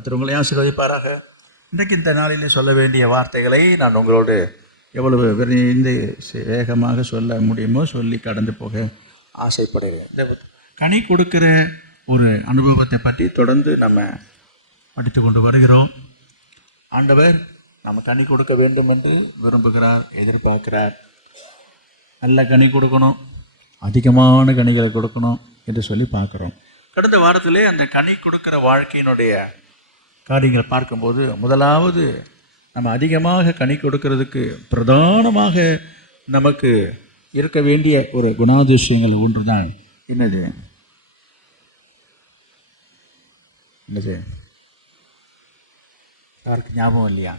கர்த்தர் உங்களை ஆசீர்வதிப்பாராக. இன்றைக்கு இந்த நாளிலே சொல்ல வேண்டிய வார்த்தைகளை நான் உங்களோடு எவ்வளவு விரைந்து வேகமாக சொல்ல முடியுமோ சொல்லி கடந்து போக ஆசைப்படுகிறேன். இந்த கனி கொடுக்கிற ஒரு அனுபவத்தை பற்றி தொடர்ந்து நம்ம படித்து கொண்டு வருகிறோம். ஆண்டவர் நம்ம கனி கொடுக்க வேண்டும் என்று விரும்புகிறார், எதிர்பார்க்கிறார். நல்ல கனி கொடுக்கணும், அதிகமான கனிகளை கொடுக்கணும் என்று சொல்லி பார்க்குறோம். கடந்த வாரத்திலே அந்த கனி கொடுக்கிற வாழ்க்கையினுடைய காரியங்களை பார்க்கும்போது முதலாவது நம்ம அதிகமாக கனி கொடுக்கறதுக்கு பிரதானமாக நமக்கு இருக்க வேண்டிய ஒரு குணாதிசயங்கள் ஒன்று தான் என்னது யாருக்கு ஞாபகம் இல்லையா?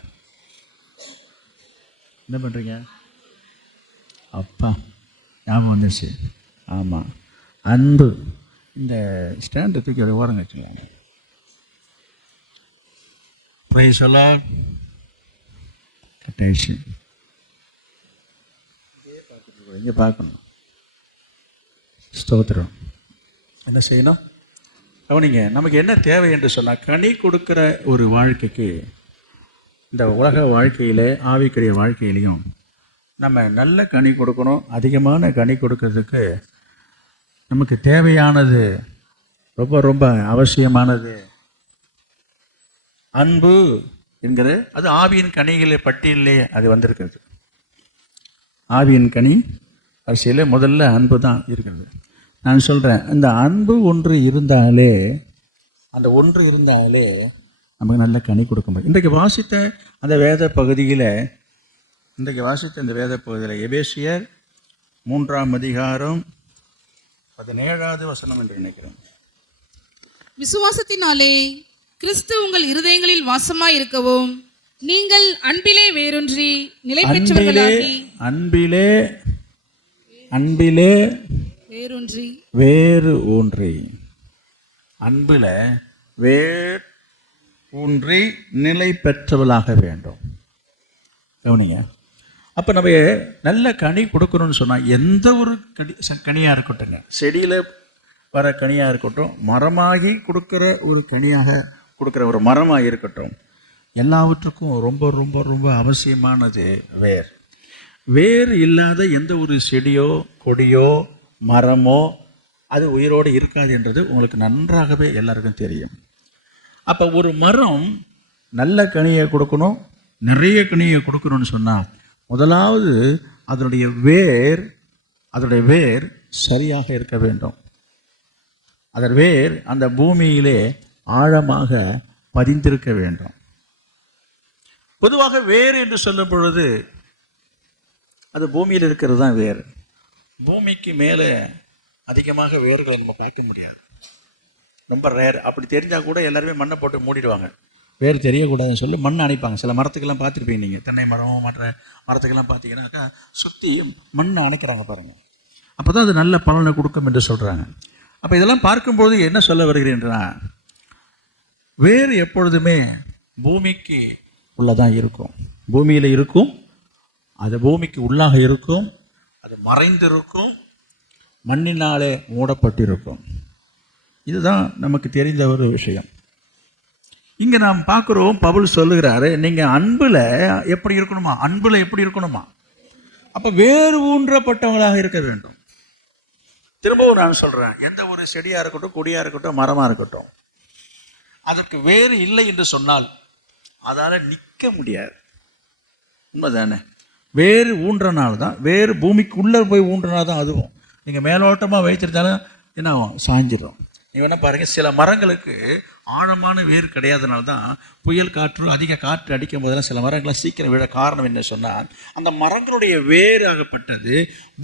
என்ன பண்ணுறீங்க? அப்பா ஞாபகம் வந்துச்சு. ஆமாம், அன்பு. இந்த ஸ்டாண்டை தூக்கி அதை ஓரங்க வச்சுக்கலாங்க. பிரைஸ் எல்லாம் கட்டாயிடுச்சு. இங்கே பார்க்கணும். ஸ்தோத்திரம். என்ன செய்யணும்? கவனிங்க, நமக்கு என்ன தேவை என்று சொன்னால், கனி கொடுக்கிற ஒரு வாழ்க்கைக்கு இந்த உலக வாழ்க்கையில் ஆவிக்குரிய வாழ்க்கையிலையும் நம்ம நல்ல கனி கொடுக்கணும். அதிகமான கனி கொடுக்கறதுக்கு நமக்கு தேவையானது, ரொம்ப ரொம்ப அவசியமானது அன்பு என்கிற அது ஆவியின் கனிகளை பட்டியலே அது வந்திருக்கிறது. ஆவியின் கனி வரிசையில் முதல்ல அன்பு தான் இருக்கிறது. நான் சொல்கிறேன், இந்த அன்பு ஒன்று இருந்தாலே, அந்த ஒன்று இருந்தாலே நமக்கு நல்ல கனி கொடுக்க முடியும். இன்றைக்கு வாசித்த அந்த வேத பகுதியில் எபேசியர் 3ஆம் அதிகாரம் 17வது வசனம் என்று நினைக்கிறேன். விசுவாசத்தினாலே கிறிஸ்து உங்கள் இருதயங்களில் வாசமாய் இருக்கவும் நீங்கள் அன்பிலே வேரூன்றி நிலை பெற்றவர்களாகி அன்பிலே வேறு ஊன்றி நிலை பெற்றவளாக வேண்டும். கவனிங்க, அப்போ நம்ம நல்ல கனி கொடுக்கணும்னு சொன்னால் எந்த ஒரு கனியாக இருக்கட்டும், செடியில் வர கனியாக இருக்கட்டும், மரமாகி கொடுக்குற ஒரு கனியாக கொடுக்குற ஒரு மரமாக இருக்கட்டும், எல்லாவற்றுக்கும் ரொம்ப ரொம்ப ரொம்ப அவசியமானது வேர் இல்லாத எந்த ஒரு செடியோ கொடியோ மரமோ அது உயிரோடு இருக்காது என்றது உங்களுக்கு நன்றாகவே எல்லாருக்கும் தெரியும். அப்போ ஒரு மரம் நல்ல கனியை கொடுக்கணும், நிறைய கனியை கொடுக்கணும்னு சொன்னால் முதலாவது அதனுடைய வேர் சரியாக இருக்க வேண்டும். அதன் வேர் அந்த பூமியிலே ஆழமாக பதிந்திருக்க வேண்டும். பொதுவாக வேர் என்று சொல்லும் பொழுது அது பூமியில் இருக்கிறது தான் வேர். பூமிக்கு மேலே அதிகமாக வேர்களை நம்ம பார்க்க முடியாது, ரொம்ப ரேர். அப்படி தெரிஞ்சால் கூட எல்லாருமே மண்ணை போட்டு மூடிடுவாங்க, வேர் தெரியக்கூடாதுன்னு சொல்லி மண்ணை அணைப்பாங்க. சில மரத்துக்கெல்லாம் பார்த்துருப்பீங்க நீங்கள், தென்னை மரம் மற்ற மரத்துக்கெல்லாம் பார்த்தீங்கன்னாக்கா சுற்றி மண்ணை அணைக்கிறாங்க பாருங்கள். அப்போ தான் அது நல்ல பலனை கொடுக்கும் என்று சொல்கிறாங்க. அப்போ இதெல்லாம் பார்க்கும்போது என்ன சொல்ல வருகிறேன்னா, வேர் எப்பொழுதுமே பூமிக்கு உள்ளதான் இருக்கும், பூமியில் இருக்கும், அது பூமிக்கு உள்ளாக இருக்கும், அது மறைந்திருக்கும், மண்ணினாலே மூடப்பட்டிருக்கும். இதுதான் நமக்கு தெரிந்த ஒரு விஷயம். இங்கே நாம் பார்க்குறோம், பவுல் சொல்லுகிறாரு, நீங்கள் அன்பில் எப்படி இருக்கணுமா? அப்போ வேறு ஊன்றப்பட்டவங்களாக இருக்க வேண்டும். திரும்பவும் நான் சொல்கிறேன், எந்த ஒரு செடியாக இருக்கட்டும், கொடியாக இருக்கட்டும், மரமாக இருக்கட்டும், அதற்கு வேறு இல்லை என்று சொன்னால் அதால் நிற்க முடியாது. உண்மைதானே? வேறு ஊன்றனால்தான், வேறு பூமிக்குள்ளே போய் ஊன்றனால்தான் அதுவும். நீங்கள் மேலோட்டமாக வைத்திருந்தாலும் என்ன ஆகும்? சாஞ்சிடும். நீங்கள் வேணால் பாருங்கள், சில மரங்களுக்கு ஆழமான வேர் கிடையாதனால்தான் புயல் காற்று அதிக காற்று அடிக்கும் போதெல்லாம் சில மரங்கள்லாம் சீக்கிரம் விழ காரணம் என்ன சொன்னால், அந்த மரங்களுடைய வேராகப்பட்டது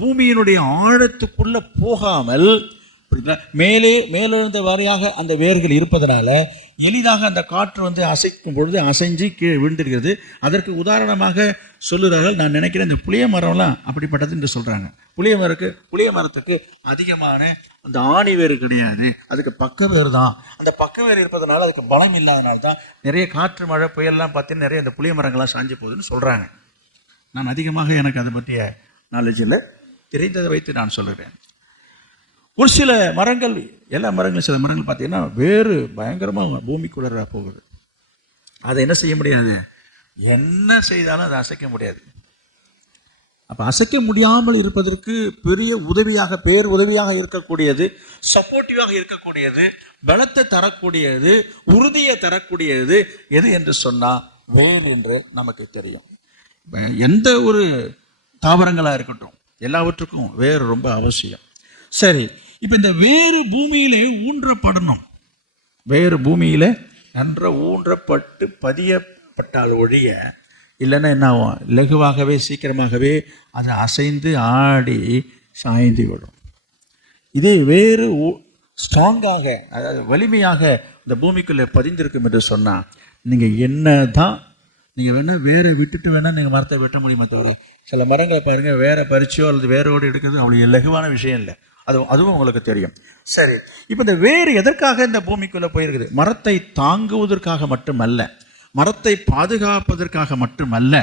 பூமியினுடைய ஆழத்துக்குள்ளே போகாமல் மேலிருந்த வாரியாக அந்த வேர்கள் இருப்பதனால எளிதாக அந்த காற்று அசைக்கும் பொழுது அசைஞ்சு கீழே விழுந்திருக்கிறது. அதற்கு உதாரணமாக சொல்லுறார்கள். நான் நினைக்கிறேன் இந்த புளிய மரம்லாம் அப்படிப்பட்டது என்று சொல்கிறாங்க. புளிய மரத்துக்கு அதிகமான அந்த ஆணி வேறு கிடையாது, அதுக்கு பக்க வேறு தான். அந்த பக்க வேறு இருப்பதனால அதுக்கு பலம் இல்லாதனால தான் நிறைய காற்று மழை புயல்லாம் பார்த்தீங்கன்னா நிறைய அந்த புளிய மரங்கள்லாம் சாஞ்சு போகுதுன்னு சொல்கிறாங்க. நான் அதிகமாக எனக்கு அதை பற்றிய நாலேஜ் இல்லை, தெரிந்ததை வைத்து நான் சொல்லுகிறேன். ஒரு சில மரங்கள், எல்லா மரங்களும், சில மரங்கள் பார்த்தீங்கன்னா வேறு பயங்கரமாக பூமிக்குள்ளே போகுது. அதை என்ன செய்ய முடியாது, என்ன செய்தாலும் அதை அசைக்க முடியாது. அப்போ அசைக்க முடியாமல் இருப்பதற்கு பெரிய உதவியாக, பேர் உதவியாக இருக்கக்கூடியது, சப்போர்ட்டிவாக இருக்கக்கூடியது, பலத்தை தரக்கூடியது, உறுதியை தரக்கூடியது எது என்று சொன்னால் வேர் என்று நமக்கு தெரியும். எந்த ஒரு தாவரங்களாக இருக்கட்டும் எல்லாவற்றுக்கும் வேர் ரொம்ப அவசியம். சரி, இப்போ இந்த வேறு பூமியிலே ஊன்றப்படணும். வேறு பூமியில் நன்ற ஊன்றப்பட்டு பதியப்பட்டால் ஒழிய இல்லைன்னா என்ன ஆகும், லகுவாகவே சீக்கிரமாகவே அது அசைந்து ஆடி சாய்ந்து விடும். இதே வேறு ஸ்ட்ராங்காக, அதாவது வலிமையாக இந்த பூமிக்குள்ளே பதிந்திருக்கும் என்று சொன்னால் நீங்கள் என்ன தான், நீங்கள் வேணால் வேரை விட்டுட்டு வேணால் நீங்கள் மரத்தை வெட்ட முடியுமா தவிர, சில மரங்களை பாருங்கள் வேரை பறிச்சோ அல்லது வேரோடு எடுக்கிறது அவ்வளோ லகுவான விஷயம் இல்லை. அதுவும் உங்களுக்கு தெரியும். சரி, இப்போ இந்த வேறு எதற்காக இந்த பூமிக்குள்ளே போயிருக்குது? மரத்தை தாங்குவதற்காக மட்டுமல்ல, மரத்தை பாதுகாப்பதற்காக மட்டுமல்ல.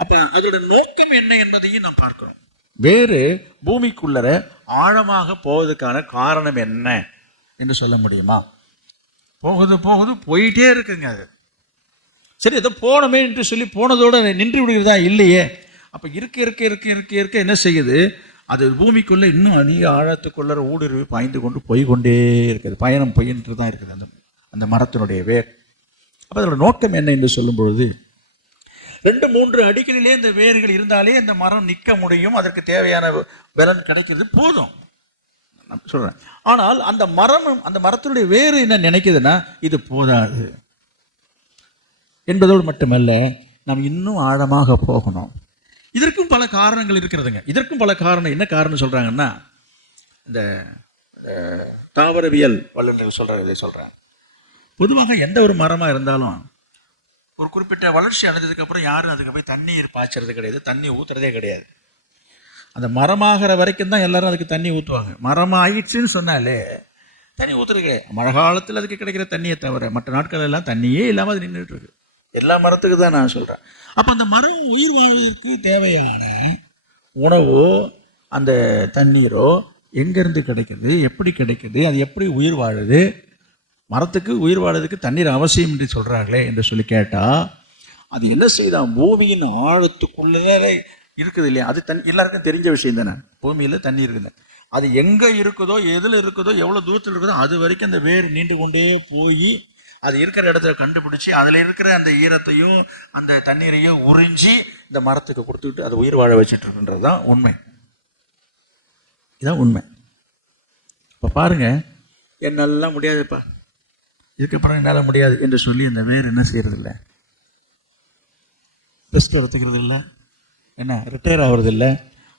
அப்போ அதோட நோக்கம் என்ன என்பதையும் நாம் பார்க்கிறோம். வேறு பூமிக்குள்ளர ஆழமாக போவதற்கான காரணம் என்ன என்று சொல்ல முடியுமா? போகுது போயிட்டே இருக்குங்க. அது சரி, ஏதோ போனமே என்று சொல்லி போனதோடு நின்று விடுகிறதா? இல்லையே. அப்போ இருக்க என்ன செய்யுது, அது பூமிக்குள்ளே இன்னும் அதிக ஆழத்துக்குள்ளே ஊடுருவி பாய்ந்து கொண்டு போய்கொண்டே இருக்குது. பயணம் போயின்று தான் இருக்குது அந்த மரத்தினுடைய வேர். அப்போ அதோட நோக்கம் என்ன என்று சொல்லும் பொழுது, 2-3 அடிகளிலே இந்த வேர்கள் இருந்தாலே இந்த மரம் நிற்க முடியும், அதற்கு தேவையான பலன் கிடைக்கிறது, போதும் சொல்கிறேன். ஆனால் அந்த மரத்தினுடைய வேறு என்ன நினைக்குதுன்னா, இது போதாது என்பதோடு மட்டுமல்ல, நாம் இன்னும் ஆழமாக போகணும். இதற்கும் பல காரணங்கள் இருக்கிறதுங்க. இதற்கும் பல காரணம். என்ன காரணம் சொல்கிறாங்கன்னா, இந்த தாவரவியல் வல்லுநர்கள் சொல்கிறாங்க, இதை சொல்கிறாங்க. பொதுவாக எந்த ஒரு மரமாக இருந்தாலும் ஒரு குறிப்பிட்ட வளர்ச்சி அடைஞ்சதுக்கப்புறம் யாரும் அதுக்கு போய் தண்ணீர் பாய்ச்சறது கிடையாது, தண்ணி ஊற்றுறதே கிடையாது. அந்த மரமாகிற வரைக்கும் தான் எல்லாரும் அதுக்கு தண்ணி ஊற்றுவாங்க. மரம் ஆயிடுச்சுன்னு சொன்னாலே தண்ணி ஊற்றுறது கிடையாது. மழை காலத்தில் அதுக்கு கிடைக்கிற தண்ணியை தவிர மற்ற நாட்கள் எல்லாம் தண்ணியே இல்லாமல் அது நின்றுட்டு இருக்கு. எல்லா மரத்துக்கு தான் நான் சொல்கிறேன். அப்போ அந்த மரம் உயிர் வாழ்வதற்கு தேவையான உணவோ அந்த தண்ணீரோ எங்கேருந்து கிடைக்குது, எப்படி கிடைக்குது, அது எப்படி உயிர் வாழுது? மரத்துக்கு உயிர் வாழறதுக்கு தண்ணீர் அவசியம் என்று சொல்கிறார்களே என்று சொல்லி கேட்டால், அது என்ன செய்தான், பூமியின் ஆழத்துக்குள்ளே இருக்குது இல்லையா? அது எல்லாருக்கும் தெரிஞ்ச விஷயம் தானே. பூமியில் தண்ணி இருக்குது, அது எங்கே இருக்குதோ, எதில் இருக்குதோ, எவ்வளோ தூரத்தில் இருக்குதோ அது வரைக்கும் அந்த வேர் நீண்டு கொண்டே போய் அது இருக்கிற இடத்துல கண்டுபிடிச்சி அதில் இருக்கிற அந்த ஈரத்தையும் அந்த தண்ணீரையும் உறிஞ்சி இந்த மரத்துக்கு கொடுத்துக்கிட்டு அது உயிர் வாழ வச்சுட்டு இருக்குன்றது தான் உண்மை. இதுதான் உண்மை. இப்போ பாருங்கள், என்னெல்லாம் முடியாதுப்பா, இதுக்கப்புறம் என்னால் முடியாது என்று சொல்லி அந்த வேர் என்ன செய்யறதில்லை, ரெஸ்ட் எடுத்துக்கிறது இல்லை, என்ன ரிட்டையர் ஆகிறது இல்லை.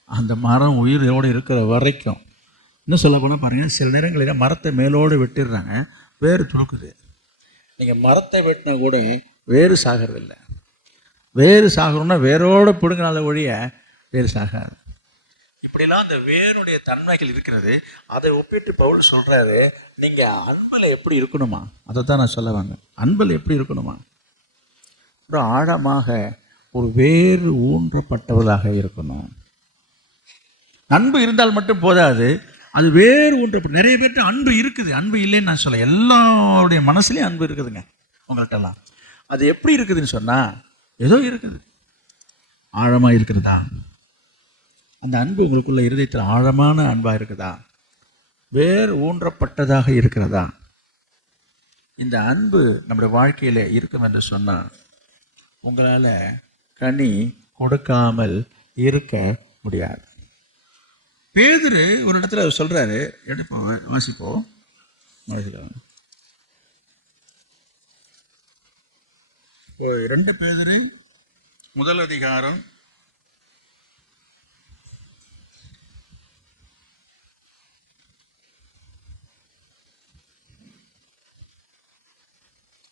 அந்த மரம் உயிரோடு இருக்கிற வரைக்கும், இன்னும் சொல்ல போனால் பாருங்கள், சில நேரங்களில் மரத்தை மேலோடு வெட்டிடுறாங்க, வேறு துணுக்குது. நீங்கள் மரத்தை வெட்டினா கூட வேறு சாகிறதில்லை. வேறு சாகணும்னா வேரோடு பிடுங்கினால ஒழிய வேறு சாகாது. இப்படிலாம் அந்த வேருடைய தன்மைகள் இருக்கிறது. அதை ஒப்பிட்டு பவுல் சொல்கிறாரு, நீங்கள் அன்பில் எப்படி இருக்கணுமா, அதை தான் நான் சொல்ல வந்தேன். அன்பில் எப்படி இருக்கணுமா, ஒரு ஆழமாக ஒரு வேறு ஊன்றப்பட்டவர்களாக இருக்கணும். அன்பு இருந்தால் மட்டும் போதாது, அது வேறு ஊன்றப்பட்ட. நிறைய பேர்கிட்ட அன்பு இருக்குது, அன்பு இல்லைன்னு நான் சொல்ல, எல்லாருடைய மனசுலேயும் அன்பு இருக்குதுங்க உங்கள்கிட்டலாம். அது எப்படி இருக்குதுன்னு சொன்னால், ஏதோ இருக்குது, ஆழமாக இருக்கிறதா? அந்த அன்பு உங்களுக்குள்ள இருதயத்தில் ஆழமான அன்பாக இருக்குதா? வேறு ஊன்றப்பட்டதாக இருக்கிறதா? இந்த அன்பு நம்முடைய வாழ்க்கையில் இருக்கும் என்று சொன்னால் உங்களால் கனி கொடுக்காமல் இருக்க முடியாது. பேதுரு ஒரு இடத்துல சொல்கிறாரு, எடுப்போம் வாசிப்போம். 2 பேதுரு 1 அதிகாரம்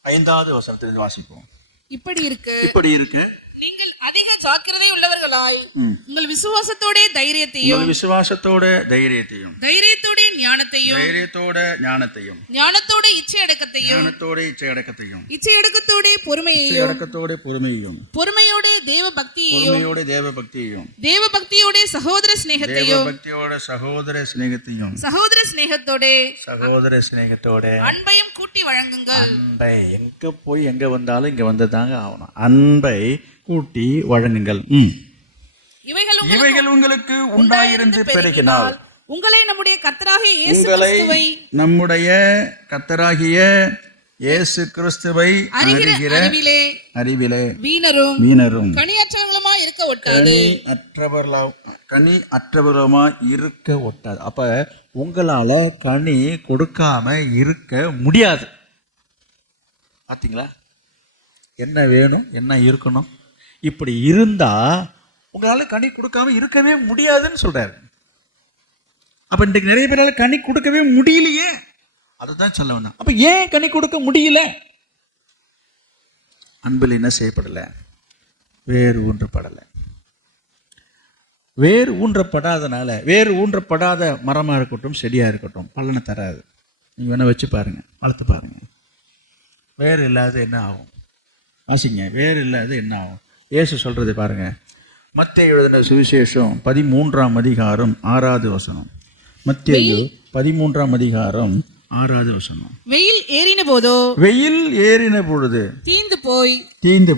5வது வசனத்திலிருந்து வாசிப்போம். இப்படி இருக்கு நீங்கள் அதிக ஜாக்கிரதை உள்ளவர்களாய் உங்கள் விசுவாசத்தோட தைரியத்தையும் தைரியத்தோட ஞானத்தையும் ஞானத்தோட இச்சையடக்கத்தையும் பொறுமையையும் பொறுமையோட தேவ பக்தியையும் தேவபக்தியோட சகோதர சிநேகத்தோட அன்பையும் கூட்டி கூட்டி வழங்குங்கள். அன்பை எங்க போய் எங்க வந்தாலும் இங்க வந்ததாங்க ஆகணும். அன்பை கூட்டி வழங்குங்கள். இவைகள் உங்களுக்கு உண்டாயிருந்து பெருகினால் உங்களை நம்முடைய கர்த்தராகிய இயேசு கிறிஸ்துவை அறிகிற அறிவிலே வீணரும் கனியற்றவர்களுமாய் இருக்க ஒட்டாது. அப்ப உங்களால கனி கொடுக்காம இருக்க முடியாது. பாத்தீங்களா? என்ன வேணும், என்ன இருக்கணும், இப்படி இருந்தா உங்களால கனி கொடுக்காம இருக்கவே முடியாதுன்னு சொல்றாரு. அப்ப இன்றைக்கு நிறைய பேரால கனி கொடுக்கவே முடியலையே, அதுதான் சொல்ல வந்தேன். அப்ப ஏன் கனி கொடுக்க முடியல? அன்பில் என்ன செய்யப்படலை? வேறு ஊன்றப்படலை. வேறு ஊன்றப்படாதனால, வேறு ஊன்றப்படாத மரமாக இருக்கட்டும் செடியாக இருக்கட்டும் பலனை தராது. நீங்கள் வேணால் வச்சு பாருங்கள், வளர்த்து பாருங்கள். வேறு இல்லாத என்ன ஆகும்? ஆசிங்க, வேறு இல்லாத என்ன ஆகும்? இயேசு சொல்கிறது பாருங்கள். மத்தேயு எழுதின சுவிசேஷம் 13ஆம் அதிகாரம் 6வது வசனம். மத்தேயு 13ஆம் அதிகாரம் 6வது வசனம். வெயில் ஏறின பொழுது தீந்து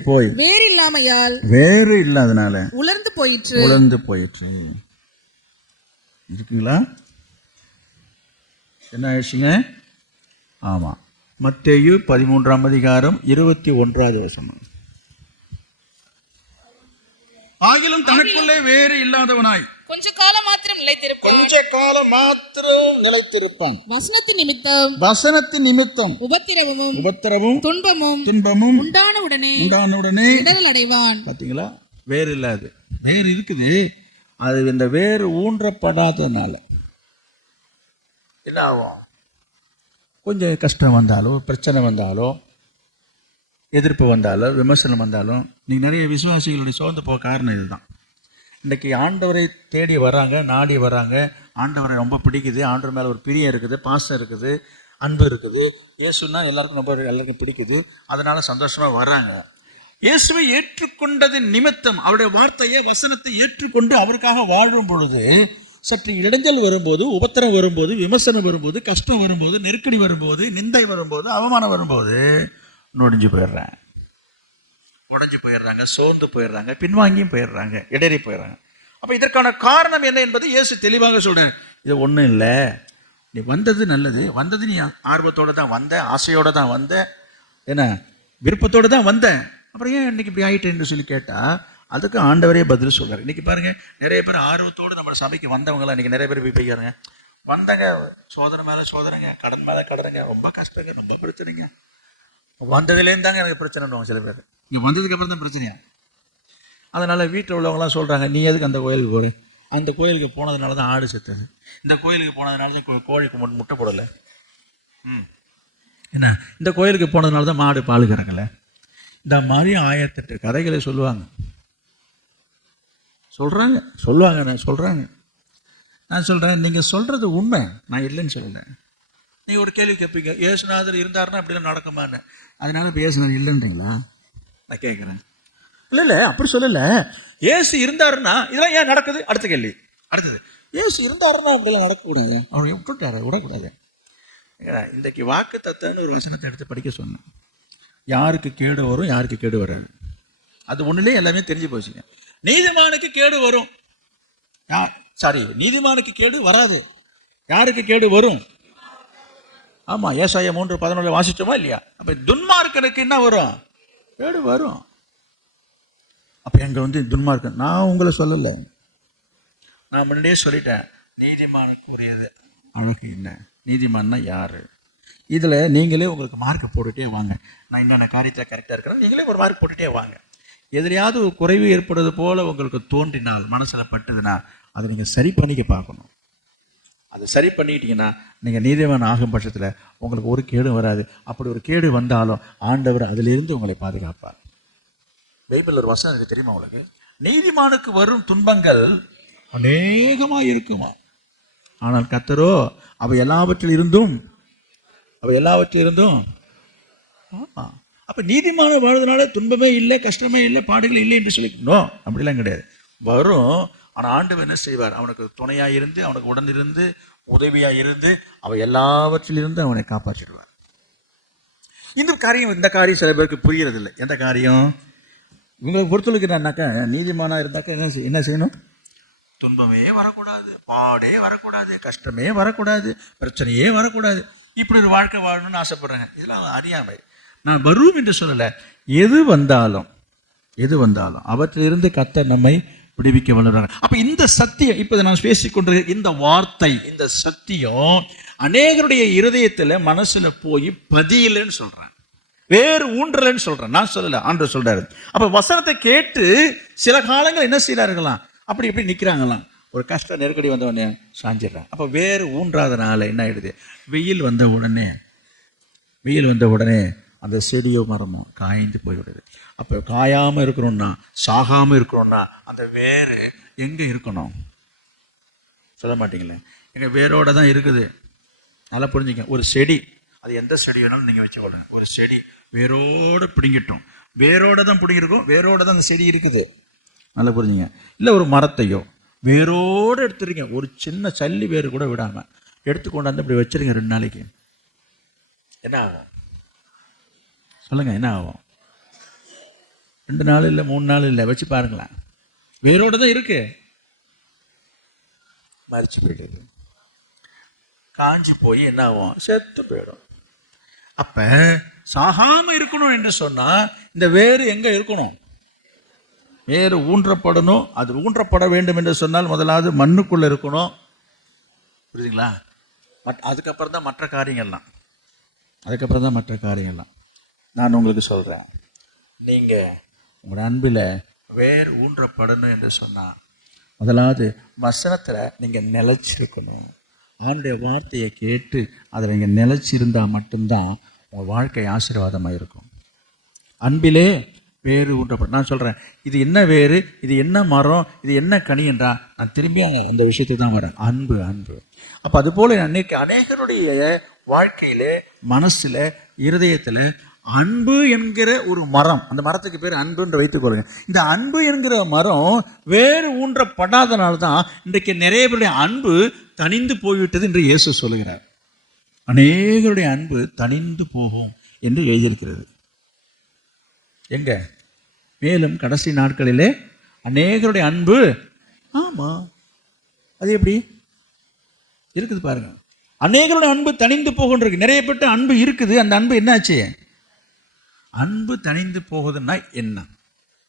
போய் வேறு இல்லாதனால உலர்ந்து போயிற்று. இருக்குங்களா? என்ன ஆயிடுச்சுங்க? ஆமா, மத்தேயு 13ஆம் அதிகாரம் 21வது வசனம். ஆகிலும் தனக்குள்ளே வேறு இல்லாதவனாய் கொஞ்ச காலம் மாத்திரம் நிலைத்திருப்பான். வசனத்தின் நிமித்தம் உபத்திரவமும் துன்பமும் உண்டான உடனே இடரல் அடைவான். பாத்தீங்களா? வேறு இல்லாது, வேறு இருக்குது. அது இந்த வேறு ஊன்றப்படாதனால என்ன ஆகும்? கொஞ்சம் கஷ்டம் வந்தாலோ, பிரச்சனை வந்தாலோ, எதிர்ப்பு வந்தாலும், விமர்சனம் வந்தாலும், நீங்கள் நிறைய விசுவாசிகளுடைய சோர்ந்து போக காரணம் இதுதான். இன்றைக்கி ஆண்டவரை தேடி வராங்க, நாடி வராங்க, ஆண்டவரை ரொம்ப பிடிக்குது, ஆண்டவர் மேலே ஒரு பிரியம் இருக்குது, பாசம் இருக்குது, அன்பு இருக்குது. இயேசுன்னா எல்லாருக்கும் பிடிக்குது, அதனால் சந்தோஷமாக வர்றாங்க. இயேசுவை ஏற்றுக்கொண்டதின் நிமித்தம், அவருடைய வார்த்தையை, வசனத்தை ஏற்றுக்கொண்டு அவருக்காக வாழும் பொழுது, சற்று இடைஞ்சல் வரும்போது, உபத்திரம் வரும்போது, விமர்சனம் வரும்போது, கஷ்டம் வரும்போது, நெருக்கடி வரும்போது, நிந்தை வரும்போது, அவமானம் வரும்போது உடைஞ்சு போயிடுறாங்க, சோர்ந்து போயிடுறாங்க, பின்வாங்கியும் போயிடுறாங்க, இடறி போயிடுறாங்க. அப்போ இதற்கான காரணம் என்ன என்பது இயேசு தெளிவாக சொல்கிறேன். இது ஒன்றும் இல்லை, நீ வந்தது நல்லது, வந்தது நீ ஆர்வத்தோடு தான் வந்த, ஆசையோடு தான் வந்த, என்ன விருப்பத்தோடு தான் வந்தேன், அப்புறம் ஏன் இன்னைக்கு இப்படி ஆகிட்டேன்னு சொல்லி கேட்டால் அதுக்கு ஆண்டவரே பதில் சொல்கிறார். இன்றைக்கி பாருங்கள், நிறைய பேர் ஆர்வத்தோடு நம்ம சபைக்கு வந்தவங்களாம் இன்றைக்கி நிறைய பேர் போய்க்காருங்க, வந்தங்க சோதனை மேலே சோதனைங்க, கடன் மேலே கடனுங்க, ரொம்ப கஷ்டங்க, ரொம்ப பிரச்சனைங்க, வந்ததுலேருந்து தாங்க எனக்கு பிரச்சனைன்னு சில பேர். இங்கே வந்ததுக்கு அப்புறம் தான் பிரச்சனையா. அதனால் வீட்டில் உள்ளவங்களாம் சொல்கிறாங்க, நீ எதுக்கு அந்த கோயிலுக்கு போகிற? அந்த கோயிலுக்கு போனதுனால தான் ஆடு செத்துங்க, இந்த கோயிலுக்கு போனதுனால தான் கோழிக்கு முட்டை போடலை, என்ன இந்த கோயிலுக்கு போனதுனால தான் மாடு பால் கறக்கலை. இந்த மாதிரி 1008 கதைகளை சொல்லுவாங்க. நான் சொல்கிறேன், நீங்கள் சொல்கிறது உண்மை, நான் இல்லைன்னு சொல்லலை. நீங்கள் ஒரு கேள்வி கேட்பீங்க, இயேசுநாதர் இருந்தாருன்னா அப்படிலாம் நடக்குமான்னு. அதனால இப்போ இயேசுநாதர் இல்லைன்றீங்களா? நான் கேட்குறேன். இல்லை அப்படி சொல்லலை. இயேசு இருந்தாருன்னா இதெல்லாம் ஏன் நடக்குது? அடுத்த கேள்வி. அடுத்தது, இயேசு இருந்தாருன்னா அப்படிலாம் நடக்கக்கூடாது, அவனை விடக்கூடாது. இன்றைக்கு வாக்கு தத்தன்னு ஒரு வசனத்தை எடுத்து படிக்க சொன்னேன். யாருக்கு கேடு வரும், யாருக்கு கேடு வராது, அது ஒன்றுலேயே எல்லாமே தெரிஞ்சு போச்சுங்க. நீதிமானுக்கு கேடு வரும், நீதிமானுக்கு கேடு வராது. யாருக்கு கேடு வரும்? ஆமாம், ஏசாயா 3:11 வாசிச்சோமா இல்லையா? அப்போ துன்மார்க்கனுக்கு என்ன வரும்? கேடு வரும். அப்போ எங்கே துன்மார்க்கன், நான் உங்களை சொல்லலை, நான் முன்னாடியே சொல்லிட்டேன். நீதிமானுக்கு உரியது அழகு என்ன, நீதிமான்னா யார்? இதில் நீங்களே உங்களுக்கு மார்க் போட்டுகிட்டே வாங்க. நான் என்னென்ன காரியத்தில் கரெக்டாக இருக்கிறேன், நீங்களே ஒரு மார்க் போட்டுகிட்டே வாங்க. எதிலையாவது ஒரு குறைவு ஏற்படுவது போல் உங்களுக்கு தோன்றினால், மனசில் பட்டுதுனால், அதை நீங்கள் சரி பண்ணிக்க பார்க்கணும். அதை சரி பண்ணிக்கிட்டீங்கன்னா நீங்கள் நீதிமான் ஆகும் பட்சத்தில் உங்களுக்கு ஒரு கேடும் வராது. அப்படி ஒரு கேடு வந்தாலும் ஆண்டவர் அதிலிருந்து உங்களை பாதுகாப்பார். பைபிள் ஒரு வசனம் எனக்கு தெரியுமா உங்களுக்கு? நீதிமானுக்கு வரும் துன்பங்கள் அநேகமாக இருக்குமா, ஆனால் கர்த்தரோ அவை எல்லாவற்றில் இருந்தும் அப்போ நீதிமான வாழ்றதுனால துன்பமே இல்லை, கஷ்டமே இல்லை, பாடுகள் இல்லை என்று சொல்லிக்கணும் அப்படிலாம் கிடையாது. வரும், ஆனால் ஆண்டவர் என்ன செய்வார்? அவனுக்கு துணையாக இருந்து, அவனுக்கு உடனிருந்து, உதவியாக இருந்து, அவை எல்லாவற்றிலிருந்து அவனை காப்பாற்றிடுவார். இந்த காரியம் சில பேருக்கு புரியறதில்லை. எந்த காரியம்? இவங்களை பொறுத்தவரைக்குனாக்கா நீதிமானாக இருந்தாக்கா என்ன செய்யணும்? துன்பமே வரக்கூடாது, பாடே வரக்கூடாது, கஷ்டமே வரக்கூடாது, பிரச்சனையே வரக்கூடாது, இப்படி ஒரு வாழ்க்கை வாழணும்னு ஆசைப்படுறாங்க. இதெல்லாம் அறியாமை. நான் வரும் என்று சொல்லலை. எது வந்தாலும் அவற்றிலிருந்து கர்த்தர் நம்மை விடுவிக்க வல்லுறாங்க. அப்போ இந்த சத்தியம், இப்போ நான் பேசிக்கொண்டிருக்க இந்த வார்த்தை, இந்த சத்தியம் அநேகருடைய இருதயத்தில் மனசுல போய் பதியலன்னு சொல்றாங்க, வேறு ஊன்றலன்னு சொல்றேன். நான் சொல்லல, ஆண்டவர் சொல்றாரு. அப்ப வசனத்தை கேட்டு சில காலங்கள் என்ன செய்யறார்களாம், அப்படி இப்படி நிற்கிறாங்களாம். ஒரு கஷ்ட நெருக்கடி வந்த உடனே சாஞ்சிடுறாங்க. அப்போ வேறு ஊன்றாதனால என்ன ஆயிடுது, வெயில் வந்த உடனே அந்த செடியோ மரமோ காய்ந்து போய்விடுது. அப்போ காயாமல் இருக்கணும்னா, சாகாமல் இருக்கணும்னா அந்த வேறு எங்கே இருக்கணும் சொல்ல மாட்டீங்களே, எங்கள் வேரோட தான் இருக்குது. நல்லா புரிஞ்சுங்க. ஒரு செடி, அது எந்த செடி வேணாலும் நீங்கள் வச்சுக்கொள்ளுங்க. ஒரு செடி வேரோடு பிடுங்கிட்டோம், வேரோட தான் பிடுங்கிருக்கோம், வேரோட தான் அந்த செடி இருக்குது. நல்லா புரிஞ்சுங்க. இல்லை ஒரு மரத்தையோ வேரோடு எடுத்துருங்க, ஒரு சின்ன சல்லி வேறு கூட விடாமல் எடுத்துக்கொண்டாந்து இப்படி வச்சுருங்க 2 நாளைக்கு, என்ன ஆகும் சொல்லுங்கள்? என்ன ஆகும்? 2 நாள் இல்லை, 3 நாள் இல்லை, வச்சு பாருங்களேன். வேரோட தான் இருக்கு, மறிச்சு போயிடுது, காஞ்சி போய் என்ன ஆகும், செத்து போயிடும். அப்ப சாகாம இருக்கணும் என்று சொன்னா இந்த வேறு எங்க இருக்கணும்? வேறு ஊன்றப்படணும். அது ஊன்றப்பட வேண்டும் என்று சொன்னால் முதலாவது மண்ணுக்குள்ள இருக்கணும். புரியுதுங்களா? அதுக்கப்புறம் தான் மற்ற காரியங்கள்லாம். நான் உங்களுக்கு சொல்றேன், நீங்க உங்களோட அன்பில் வேறு ஊன்றப்படணும் என்று சொன்னா முதலாவது வசனத்துல நீங்க நிலைச்சிருக்கணும். அவனுடைய வார்த்தையை கேட்டு அதில் நீங்கள் நிலைச்சிருந்தால் மட்டும்தான் உங்கள் வாழ்க்கை ஆசீர்வாதமாக இருக்கும். அன்பிலே வேறு ஊன்றப்படும். நான் சொல்கிறேன், இது என்ன வேறு, இது என்ன மரம், இது என்ன கனி என்றா நான் திரும்பி அந்த விஷயத்தை தான் வரேன். அன்பு. அப்போ அதுபோல் அன்னைக்கு அநேகருடைய வாழ்க்கையில், மனசில், இருதயத்தில் அன்பு என்கிற ஒரு மரம், அந்த மரத்துக்கு பேர் அன்புன்னு வைத்துக்கொள்ளுங்க. இந்த அன்பு என்கிற மரம் வேறு ஊன்றப்படாதனால தான் இன்றைக்கு நிறைய பேருடைய அன்பு தனிந்து போய்விட்டது என்று இயேசு சொல்லுகிறார். அநேகருடைய அன்பு தனிந்து போகும் என்று எழுதியிருக்கிறது. எங்க? மேலும் கடைசி நாட்களிலே அநேகருடைய அன்பு, ஆமா, அது எப்படி இருக்குது பாருங்க. அநேகருடைய அன்பு தனிந்து போகின்றது. நிறைய பேர்ட்ட அன்பு இருக்குது, அந்த அன்பு என்னாச்சு? அன்பு தனிந்து போகுதுன்னா என்ன,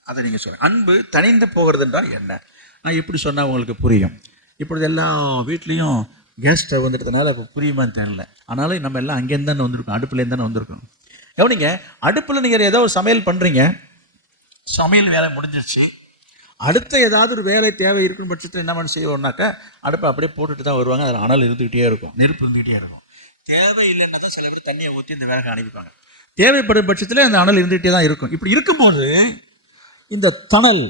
அதை நீங்கள் சொல்லுங்கள். அன்பு தனிந்து போகிறதுன்றா என்ன? நான் எப்படி சொன்னால் உங்களுக்கு புரியும். இப்பொழுது எல்லா வீட்லேயும் கேஸ் ஸ்டவ் வந்துட்டதுனால இப்போ புரியுமான்னு தெரியல. ஆனாலும் நம்ம எல்லாம் அங்கேருந்து தானே வந்திருக்கோம், அடுப்புலேருந்து தானே வந்திருக்கோம். கவனிங்க, அடுப்பில் நீங்கள் ஏதோ ஒரு சமையல் பண்ணுறீங்க, சமையல் வேலை முடிஞ்சிருச்சு, அடுத்த ஏதாவது ஒரு வேலை தேவை இருக்கும் பட்சத்தில் என்ன பண்ண செய்வோம்னாக்கா அடுப்பை அப்படியே போட்டுட்டு தான் வருவாங்க. அதில் அனல் இருந்துக்கிட்டே இருக்கும், நெருப்பு இருந்துக்கிட்டே இருக்கும். தேவை இல்லைன்னா தான் சில பேர் தண்ணியை ஊற்றி இந்த வேலை அனுப்பிப்பாங்க. தேவைப்படும் பட்சத்தில் அந்த அனல் இருந்துகிட்டே தான் இருக்கும். இப்படி இருக்கும்போது இந்த தணல்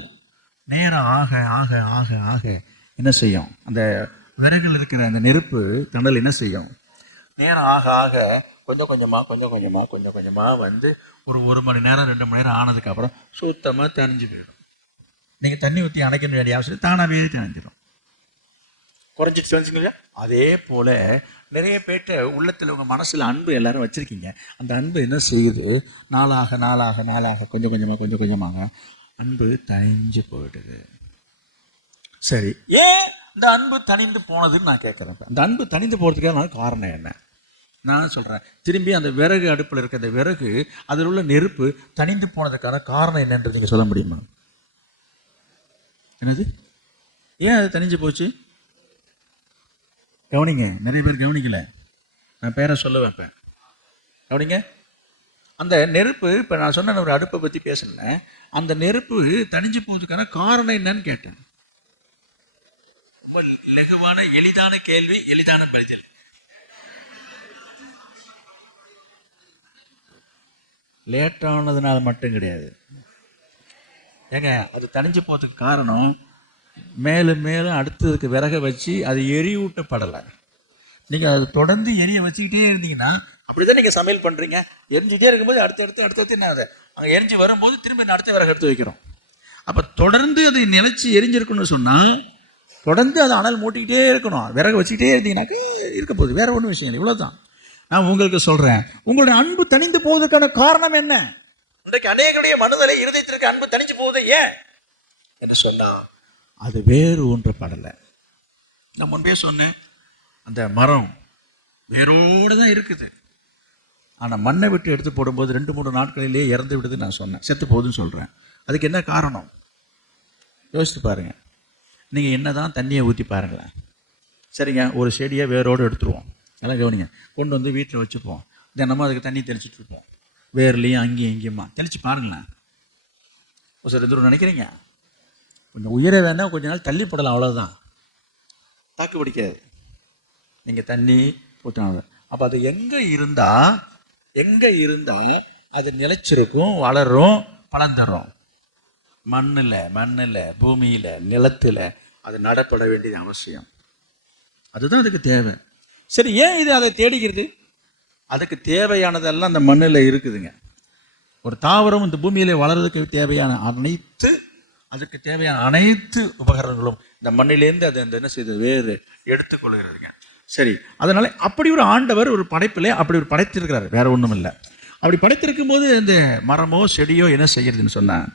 நேரம் ஆக ஆக ஆக ஆக என்ன செய்யும், அந்த விறகுல இருக்கிற அந்த நெருப்பு தணல் என்ன செய்யும், நேரம் ஆக ஆக கொஞ்சம் கொஞ்சமாக வந்து ஒரு மணி நேரம் 2 மணி நேரம் ஆனதுக்கப்புறம் சுத்தமாக தணிஞ்சு போயிடும். நீங்கள் தண்ணி ஊற்றி அணைக்க வேண்டிய அவசியம் தானாகவே தணிஞ்சிடும், குறைஞ்சிட்டு தெரிஞ்சுங்களா? அதே போல் நிறைய பேர்ட்ட உள்ளத்தில் உங்கள் மனசில் அன்பு எல்லாரும் வச்சுருக்கீங்க. அந்த அன்பு என்ன செய்யுது, நாளாக கொஞ்சம் கொஞ்சமாக அன்பு தணிஞ்சு போயிடுது. சரி, ஏன் இந்த அன்பு தணிந்து போனதுன்னு நான் கேட்குறேன். அந்த அன்பு தணிந்து போகிறதுக்கான காரணம் என்ன? நான் சொல்கிறேன், திரும்பி அந்த விறகு அடுப்பில் இருக்க அந்த விறகு, அதில் உள்ள நெருப்பு தணிந்து போனதுக்கான காரணம் என்னன்றது நீங்கள் சொல்ல முடியுமா? என்னது, ஏன் அது தணிஞ்சு போச்சு? கவனிங்க, நிறைய பேர் கவனிக்கல, நான் பேரை சொல்ல வைப்பேன். கவனிங்க, அந்த நெருப்பு, இப்போ நான் சொன்ன ஒரு அடுப்பை பற்றி பேசினேன், அந்த நெருப்பு தணிஞ்சு போகிறதுக்கான காரணம் என்னன்னு கேட்டேன். ரொம்ப லகுவான எளிதான கேள்வி, எளிதான பதில். லேட்டானதுனால மட்டும் கிடையாது. ஏங்க, அது தணிஞ்சு போகிறதுக்கு காரணம், மேலும் அடுத்ததுக்கு விறக வச்சு அது எரியூட்டப்படலை. நீங்கள் அது தொடர்ந்து எரிய வச்சுக்கிட்டே இருந்தீங்கன்னா, அப்படி தான் நீங்கள் சமையல் பண்ணுறீங்க. எரிஞ்சிக்கிட்டே இருக்கும்போது அடுத்தடுத்து என்ன ஆகுது, அங்கே எரிஞ்சு வரும்போது திரும்பி அடுத்த விறகு எடுத்து வைக்கிறோம். அப்போ தொடர்ந்து அது நினைச்சு எரிஞ்சிருக்குன்னு சொன்னால் தொடர்ந்து அதை அனல் மூட்டிக்கிட்டே இருக்கணும். விறகு வச்சுக்கிட்டே இருந்தீங்கன்னாக்க இருக்க போகுது, வேற ஒன்றும் விஷயம் இல்லை, இவ்வளோதான். நான் உங்களுக்கு சொல்றேன், உங்களுடைய அன்பு தணிந்து போவதற்கான காரணம் என்ன? இன்றைக்கு அநேகருடைய மனதிலே இருதயத்திற்கு அன்பு தணிஞ்சு போகுது ஏன் என்ன சொன்னா, அது வேறு ஊன்றப்படலை. நான் முன்பே சொன்னேன், அந்த மரம் வேரோடு தான் இருக்குது, ஆனால் மண்ணை விட்டு எடுத்து போடும்போது 2-3 நாட்களிலேயே இறந்து விடுது. நான் சொன்னேன், செத்து போகுதுன்னு சொல்கிறேன். அதுக்கு என்ன காரணம் யோசித்து பாருங்கள். நீங்கள் என்ன தான் தண்ணியை ஊற்றி பாருங்களேன். சரிங்க, ஒரு செடியை வேரோடு எடுத்துருவோம், நல்லா கவனிங்க, கொண்டு வந்து வீட்டில் வச்சுப்போம், தினமும் அதுக்கு தண்ணி தெளிச்சுட்டு இருப்போம், வேர்லையும் அங்கேயும் இங்கேயுமா தெளித்து பாருங்களேன். ஒரு சில தூரம் நினைக்கிறீங்க, கொஞ்சம் உயிரை வேணால் கொஞ்ச நாள் தள்ளி போடலாம், அவ்வளோதான், தாக்கு பிடிக்காது. நீங்கள் தண்ணி ஊற்றினாங்க. அப்போ அது எங்கே இருந்தால் அது நிலைச்சிருக்கும், வளரும், பலன் தரும். மண்ணில் பூமியில் நிலத்தில் அது நடப்பட வேண்டியது அவசியம். அதுதான் அதுக்கு தேவை. சரி, ஏன் இது அதை தேடிக்கிறது? அதுக்கு தேவையானதெல்லாம் அந்த மண்ணில் இருக்குதுங்க. ஒரு தாவரம் இந்த பூமியில் வளர்றதுக்கு தேவையான அனைத்து உபகரணங்களும் இந்த மண்ணிலேருந்து அது அந்த என்ன செய்யுது, வேறு எடுத்துக்கொள்கிறதுங்க. சரி, அதனால அப்படி ஒரு ஆண்டவர் ஒரு படைப்பில் அப்படி ஒரு படைத்திருக்கிறார், வேற ஒன்றும் இல்லை. அப்படி படைத்திருக்கும் போது இந்த மரமோ செடியோ என்ன செய்யறதுன்னு சொன்னால்,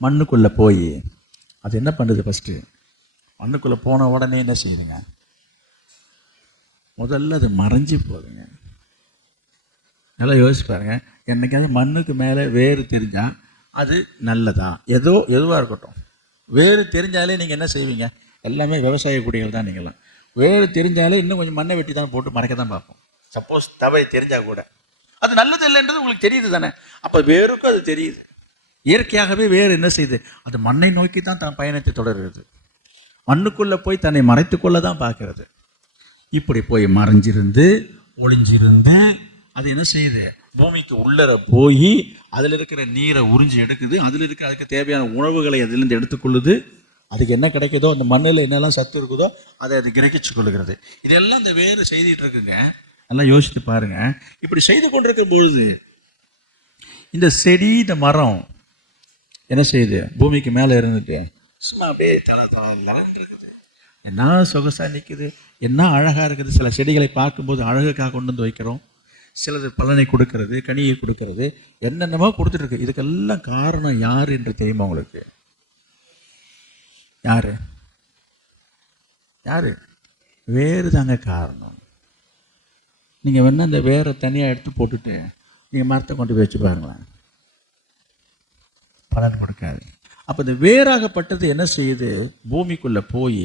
மண்ணுக்குள்ளே போய் அது என்ன பண்ணுது? ஃபஸ்ட்டு மண்ணுக்குள்ளே போன உடனே என்ன செய்யுதுங்க? முதல்ல அது மறைஞ்சி போகுதுங்க. நல்லா யோசிச்சு பாருங்க. என்னைக்காவது மண்ணுக்கு மேலே வேறு தெரிஞ்சால் அது நல்லதா? எதுவாக இருக்கட்டும், வேறு தெரிஞ்சாலே நீங்கள் என்ன செய்வீங்க? எல்லாமே விவசாய குடிகள் தான். நீங்களாம் வேறு தெரிஞ்சாலே இன்னும் கொஞ்சம் மண்ணை வெட்டி தான் போட்டு மறைக்க தான் பார்ப்போம். சப்போஸ் தவறி தெரிஞ்சால் கூட அது நல்லது இல்லைன்றது உங்களுக்கு தெரியுது தானே. அப்போ வேருக்கும் அது தெரியுது. இயற்கையாகவே வேறு என்ன செய்யுது? அது மண்ணை நோக்கி தான் தன் பயணத்தை தொடர்கிறது. மண்ணுக்குள்ளே போய் தன்னை மறைத்து கொள்ள தான் பார்க்கறது. இப்படி போய் மறைஞ்சிருந்து ஒளிஞ்சிருந்து அது என்ன செய்யுது? பூமிக்கு உள்ளர போய் அதில் இருக்கிற நீரை உறிஞ்சி எடுக்குது. அதில் இருக்கிற அதுக்கு தேவையான உணவுகளை அதிலிருந்து எடுத்துக்கொள்ளுது. அதுக்கு என்ன கிடைக்குதோ, அந்த மண்ணில் என்னெல்லாம் சத்து இருக்குதோ அதை அது கிரகிச்சு கொள்ளுகிறது. இதெல்லாம் இந்த வேறு செய்துட்டு இருக்குங்க. நல்லா யோசித்து பாருங்க. இப்படி செய்து கொண்டிருக்கிற பொழுது இந்த செடி, இந்த மரம் என்ன செய்யுது? பூமிக்கு மேலே இருந்துட்டு சும்மா அப்படியே தலை இருக்குது. என்ன சொகசாக நிற்குது, என்ன அழகாக இருக்குது. சில செடிகளை பார்க்கும்போது அழகுக்காக கொண்டு வந்து வைக்கிறோம். சிலது பலனை கொடுக்கறது, கனியை கொடுக்கறது, என்னென்னமோ கொடுத்துட்ருக்கு. இதுக்கெல்லாம் காரணம் யார் என்று தெரியுமா உங்களுக்கு? யாரு? வேறு தாங்க காரணம். நீங்கள் வேணா இந்த வேரை தனியாக எடுத்து போட்டுட்டு நீங்கள் மரத்தை கொண்டு போய் வச்சு பாருங்களேன், பலன் கொடுக்காது. அப்போ இந்த வேறாகப்பட்டது என்ன செய்யுது? பூமிக்குள்ளே போய்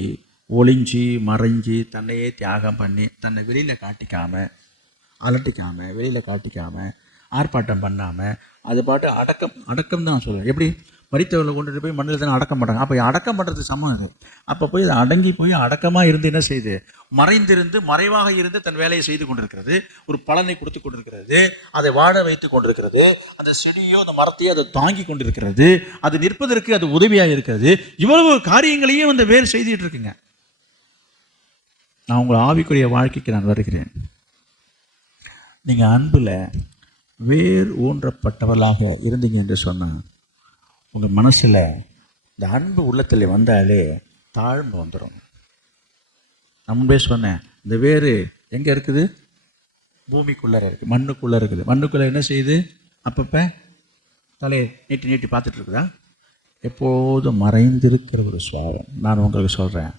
ஒளிஞ்சி மறைஞ்சி தன்னையே தியாகம் பண்ணி தன்னை வெளியில் காட்டிக்காமல், அலட்டிக்காமல், வெளியில் காட்டிக்காமல், ஆர்ப்பாட்டம் பண்ணாமல் அது பாட்டு அடக்கம் தான் சொல்லுவேன். எப்படி மரித்தவர்களை கொண்டுட்டு போய் மண்ணில் தானே அடக்கம் பண்ணுறாங்க. அப்போ அடக்கம் பண்ணுறது சமம் அது. அப்போ போய் அது அடங்கி போய் அடக்கமாக இருந்து என்ன செய்யுது? மறைந்திருந்து மறைவாக இருந்து தன் வேலையை செய்து கொண்டிருக்கிறது. ஒரு பலனை கொடுத்து கொண்டிருக்கிறது. அதை வாழ வைத்து கொண்டிருக்கிறது. அந்த செடியோ அந்த மரத்தையோ அதை தாங்கி கொண்டிருக்கிறது. அது நிற்பதற்கு அது உதவியாக இருக்கிறது. இவ்வளவு காரியங்களையும் அந்த வேறு செய்துட்டு இருக்குங்க. நான் உங்கள் ஆவிக்குரிய வாழ்க்கைக்கு நான் வருகிறேன். நீங்கள் அன்பில் வேர் ஊன்றப்பட்டவர்களாக இருந்தீங்க என்று சொன்னால், உங்கள் மனசில் இந்த அன்பு உள்ளத்தில் வந்தாலே தாழ்மை வந்துடும். நான் முன்பே சொன்னேன், இந்த வேறு எங்கே இருக்குது? பூமிக்குள்ளே இருக்குது, மண்ணுக்குள்ளே இருக்குது. மண்ணுக்குள்ளே என்ன செய்யுது? அப்பப்போ தலையை நீட்டி பார்த்துட்டு இருக்குதா? எப்போதும் மறைந்திருக்கிற ஒரு சுவாபம். நான் உங்களுக்கு சொல்கிறேன்,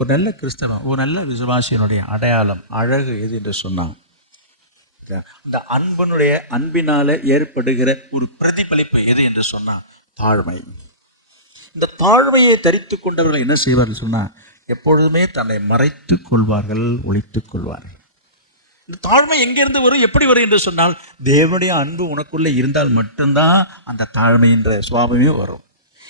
ஒரு நல்ல கிறிஸ்தவன், ஒரு நல்ல விசுவாசியனுடைய அடையாளம், அழகு எது என்று சொன்னான், இந்த அன்பினால ஏற்படுகிற ஒரு பிரதிபலிப்பு எது என்று சொன்னால் தாழ்மை. இந்த தாழ்மையை தரித்து கொண்டவர்கள் என்ன செய்வார்கள் சொன்னால், எப்பொழுதுமே தன்னை மறைத்து கொள்வார்கள், ஒளித்துக் கொள்வார்கள். இந்த தாழ்மை எங்கிருந்து வரும், எப்படி வரும் என்று சொன்னால், தேவனுடைய அன்பு உனக்குள்ளே இருந்தால் மட்டும்தான் அந்த தாழ்மை என்ற சுபாவமே வரும்.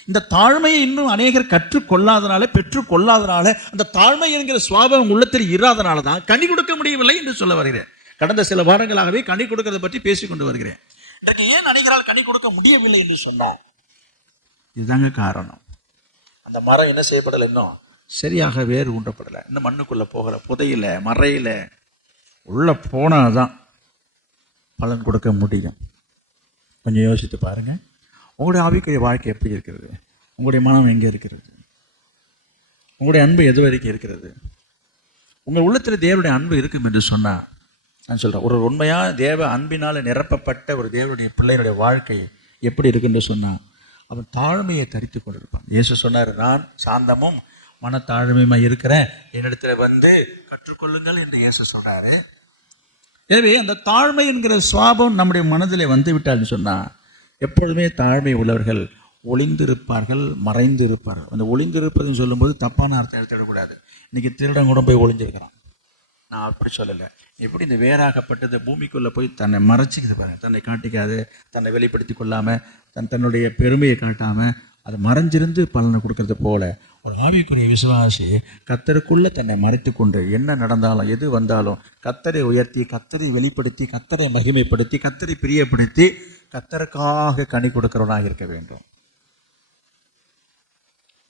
இந்த தாழ்மையை இன்னும் அநேகர் கற்றுக்கொள்ளாதனால, பெற்றுக்கொள்ளாதனால, அந்த தாழ்மை என்கிற சுபாவம் உள்ளத்தில் இராதனால தான் கனி கொடுக்க முடியவில்லை என்று சொல்ல வருகிறேன். கடந்த சில வாரங்களாகவே கனி கொடுக்கறதை பற்றி பேசிக்கொண்டு வருகிறேன். இன்றைக்கு ஏன் அநேகரால் கனி கொடுக்க முடியவில்லை என்று சொன்னார், இதுதாங்க காரணம். அந்த மரம் என்ன செய்யப்படலை? இன்னும் சரியாக வேறு ஊன்றப்படலை. இன்னும் மண்ணுக்குள்ளே போகலை, புதையில மறையில உள்ளே போனாதான் பலன் கொடுக்க முடியும். கொஞ்சம் யோசித்து பாருங்கள். உங்களுடைய ஆவிக்குரிய வாழ்க்கை எப்படி இருக்கிறது? உங்களுடைய மனம் எங்கே இருக்கிறது? உங்களுடைய அன்பு எது வரைக்கும் இருக்கிறது? உங்கள் உள்ளத்தில் தேவனுடைய அன்பு இருக்கும் என்று சொன்னால், நான் சொல்கிறேன், ஒரு உண்மையாக தேவ அன்பினால் நிரப்பப்பட்ட ஒரு தேவனுடைய பிள்ளையினுடைய வாழ்க்கை எப்படி இருக்குன்னு சொன்னால் அவன் தாழ்மையை தரித்து கொண்டிருப்பான். இயேசு சொன்னார், நான் சாந்தமும் மனத்தாழ்மையுமா இருக்கிறேன், என்னிடத்துல வந்து கற்றுக்கொள்ளுங்கள் என்று இயேசு சொன்னார். எனவே அந்த தாழ்மை என்கிற சுவாபம் நம்முடைய மனதில் வந்து விட்டால்னு சொன்னால் எப்பொழுதுமே தாழ்மை உள்ளவர்கள் ஒளிந்திருப்பார்கள், மறைந்திருப்பார்கள். அந்த ஒளிந்திருப்பதுன்னு சொல்லும்போது தப்பான அர்த்தம் எடுத்துடக்கூடாது. இன்றைக்கி திருடன் கூட போய் ஒளிஞ்சிருக்கிறான், நான் அப்படி சொல்லலை. எப்படி இந்த வேறாகப்பட்டது பூமிக்குள்ளே போய் தன்னை மறைச்சிக்குது பாருங்க, தன்னை காட்டிக்காது, தன்னை வெளிப்படுத்தி கொள்ளாமல், தன்னுடைய பெருமையை காட்டாமல் அதை மறைஞ்சிருந்து பலனை கொடுக்கறது போல ஒரு ஆவிக்குரிய விசுவாசி கர்த்தருக்குள்ளே தன்னை மறைத்து கொண்டு என்ன நடந்தாலும் எது வந்தாலும் கர்த்தரை உயர்த்தி, கர்த்தரை வெளிப்படுத்தி, கர்த்தரை மகிமைப்படுத்தி, கர்த்தரை பிரியப்படுத்தி கர்த்தருக்காக கனி கொடுக்கிறவனாக இருக்க வேண்டும்.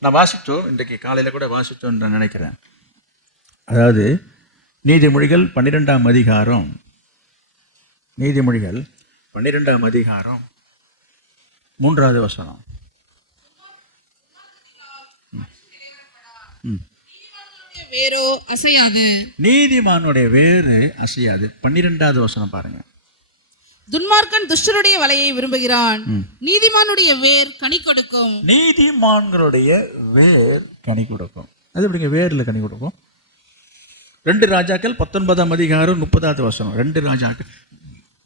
நான் வாசித்தோம், இன்றைக்கு காலையில் கூட வாசித்தோன்னு நான் நினைக்கிறேன். அதாவது நீதிமொழிகள் 12ஆம் அதிகாரம், நீதிமொழிகள் 12ஆம் அதிகாரம் 3வது வசனம். வேரோ அசையாது, நீதிமானுடைய வேறு அசையாது. 12வது வசனம் பாருங்க. துன்மார்க்கன் துஷ்டருடைய வலையை விரும்புகிறான், நீதிமானுடைய வேர் கனி கொடுக்கும். நீதிமான்களுடைய வேர் கனி கொடுக்கும். அது எப்படிங்க வேரில் கனி கொடுக்கும்? 2 ராஜாக்கள் 19ஆம் அதிகாரம் 30வது வசனம். 2 ராஜாக்கள்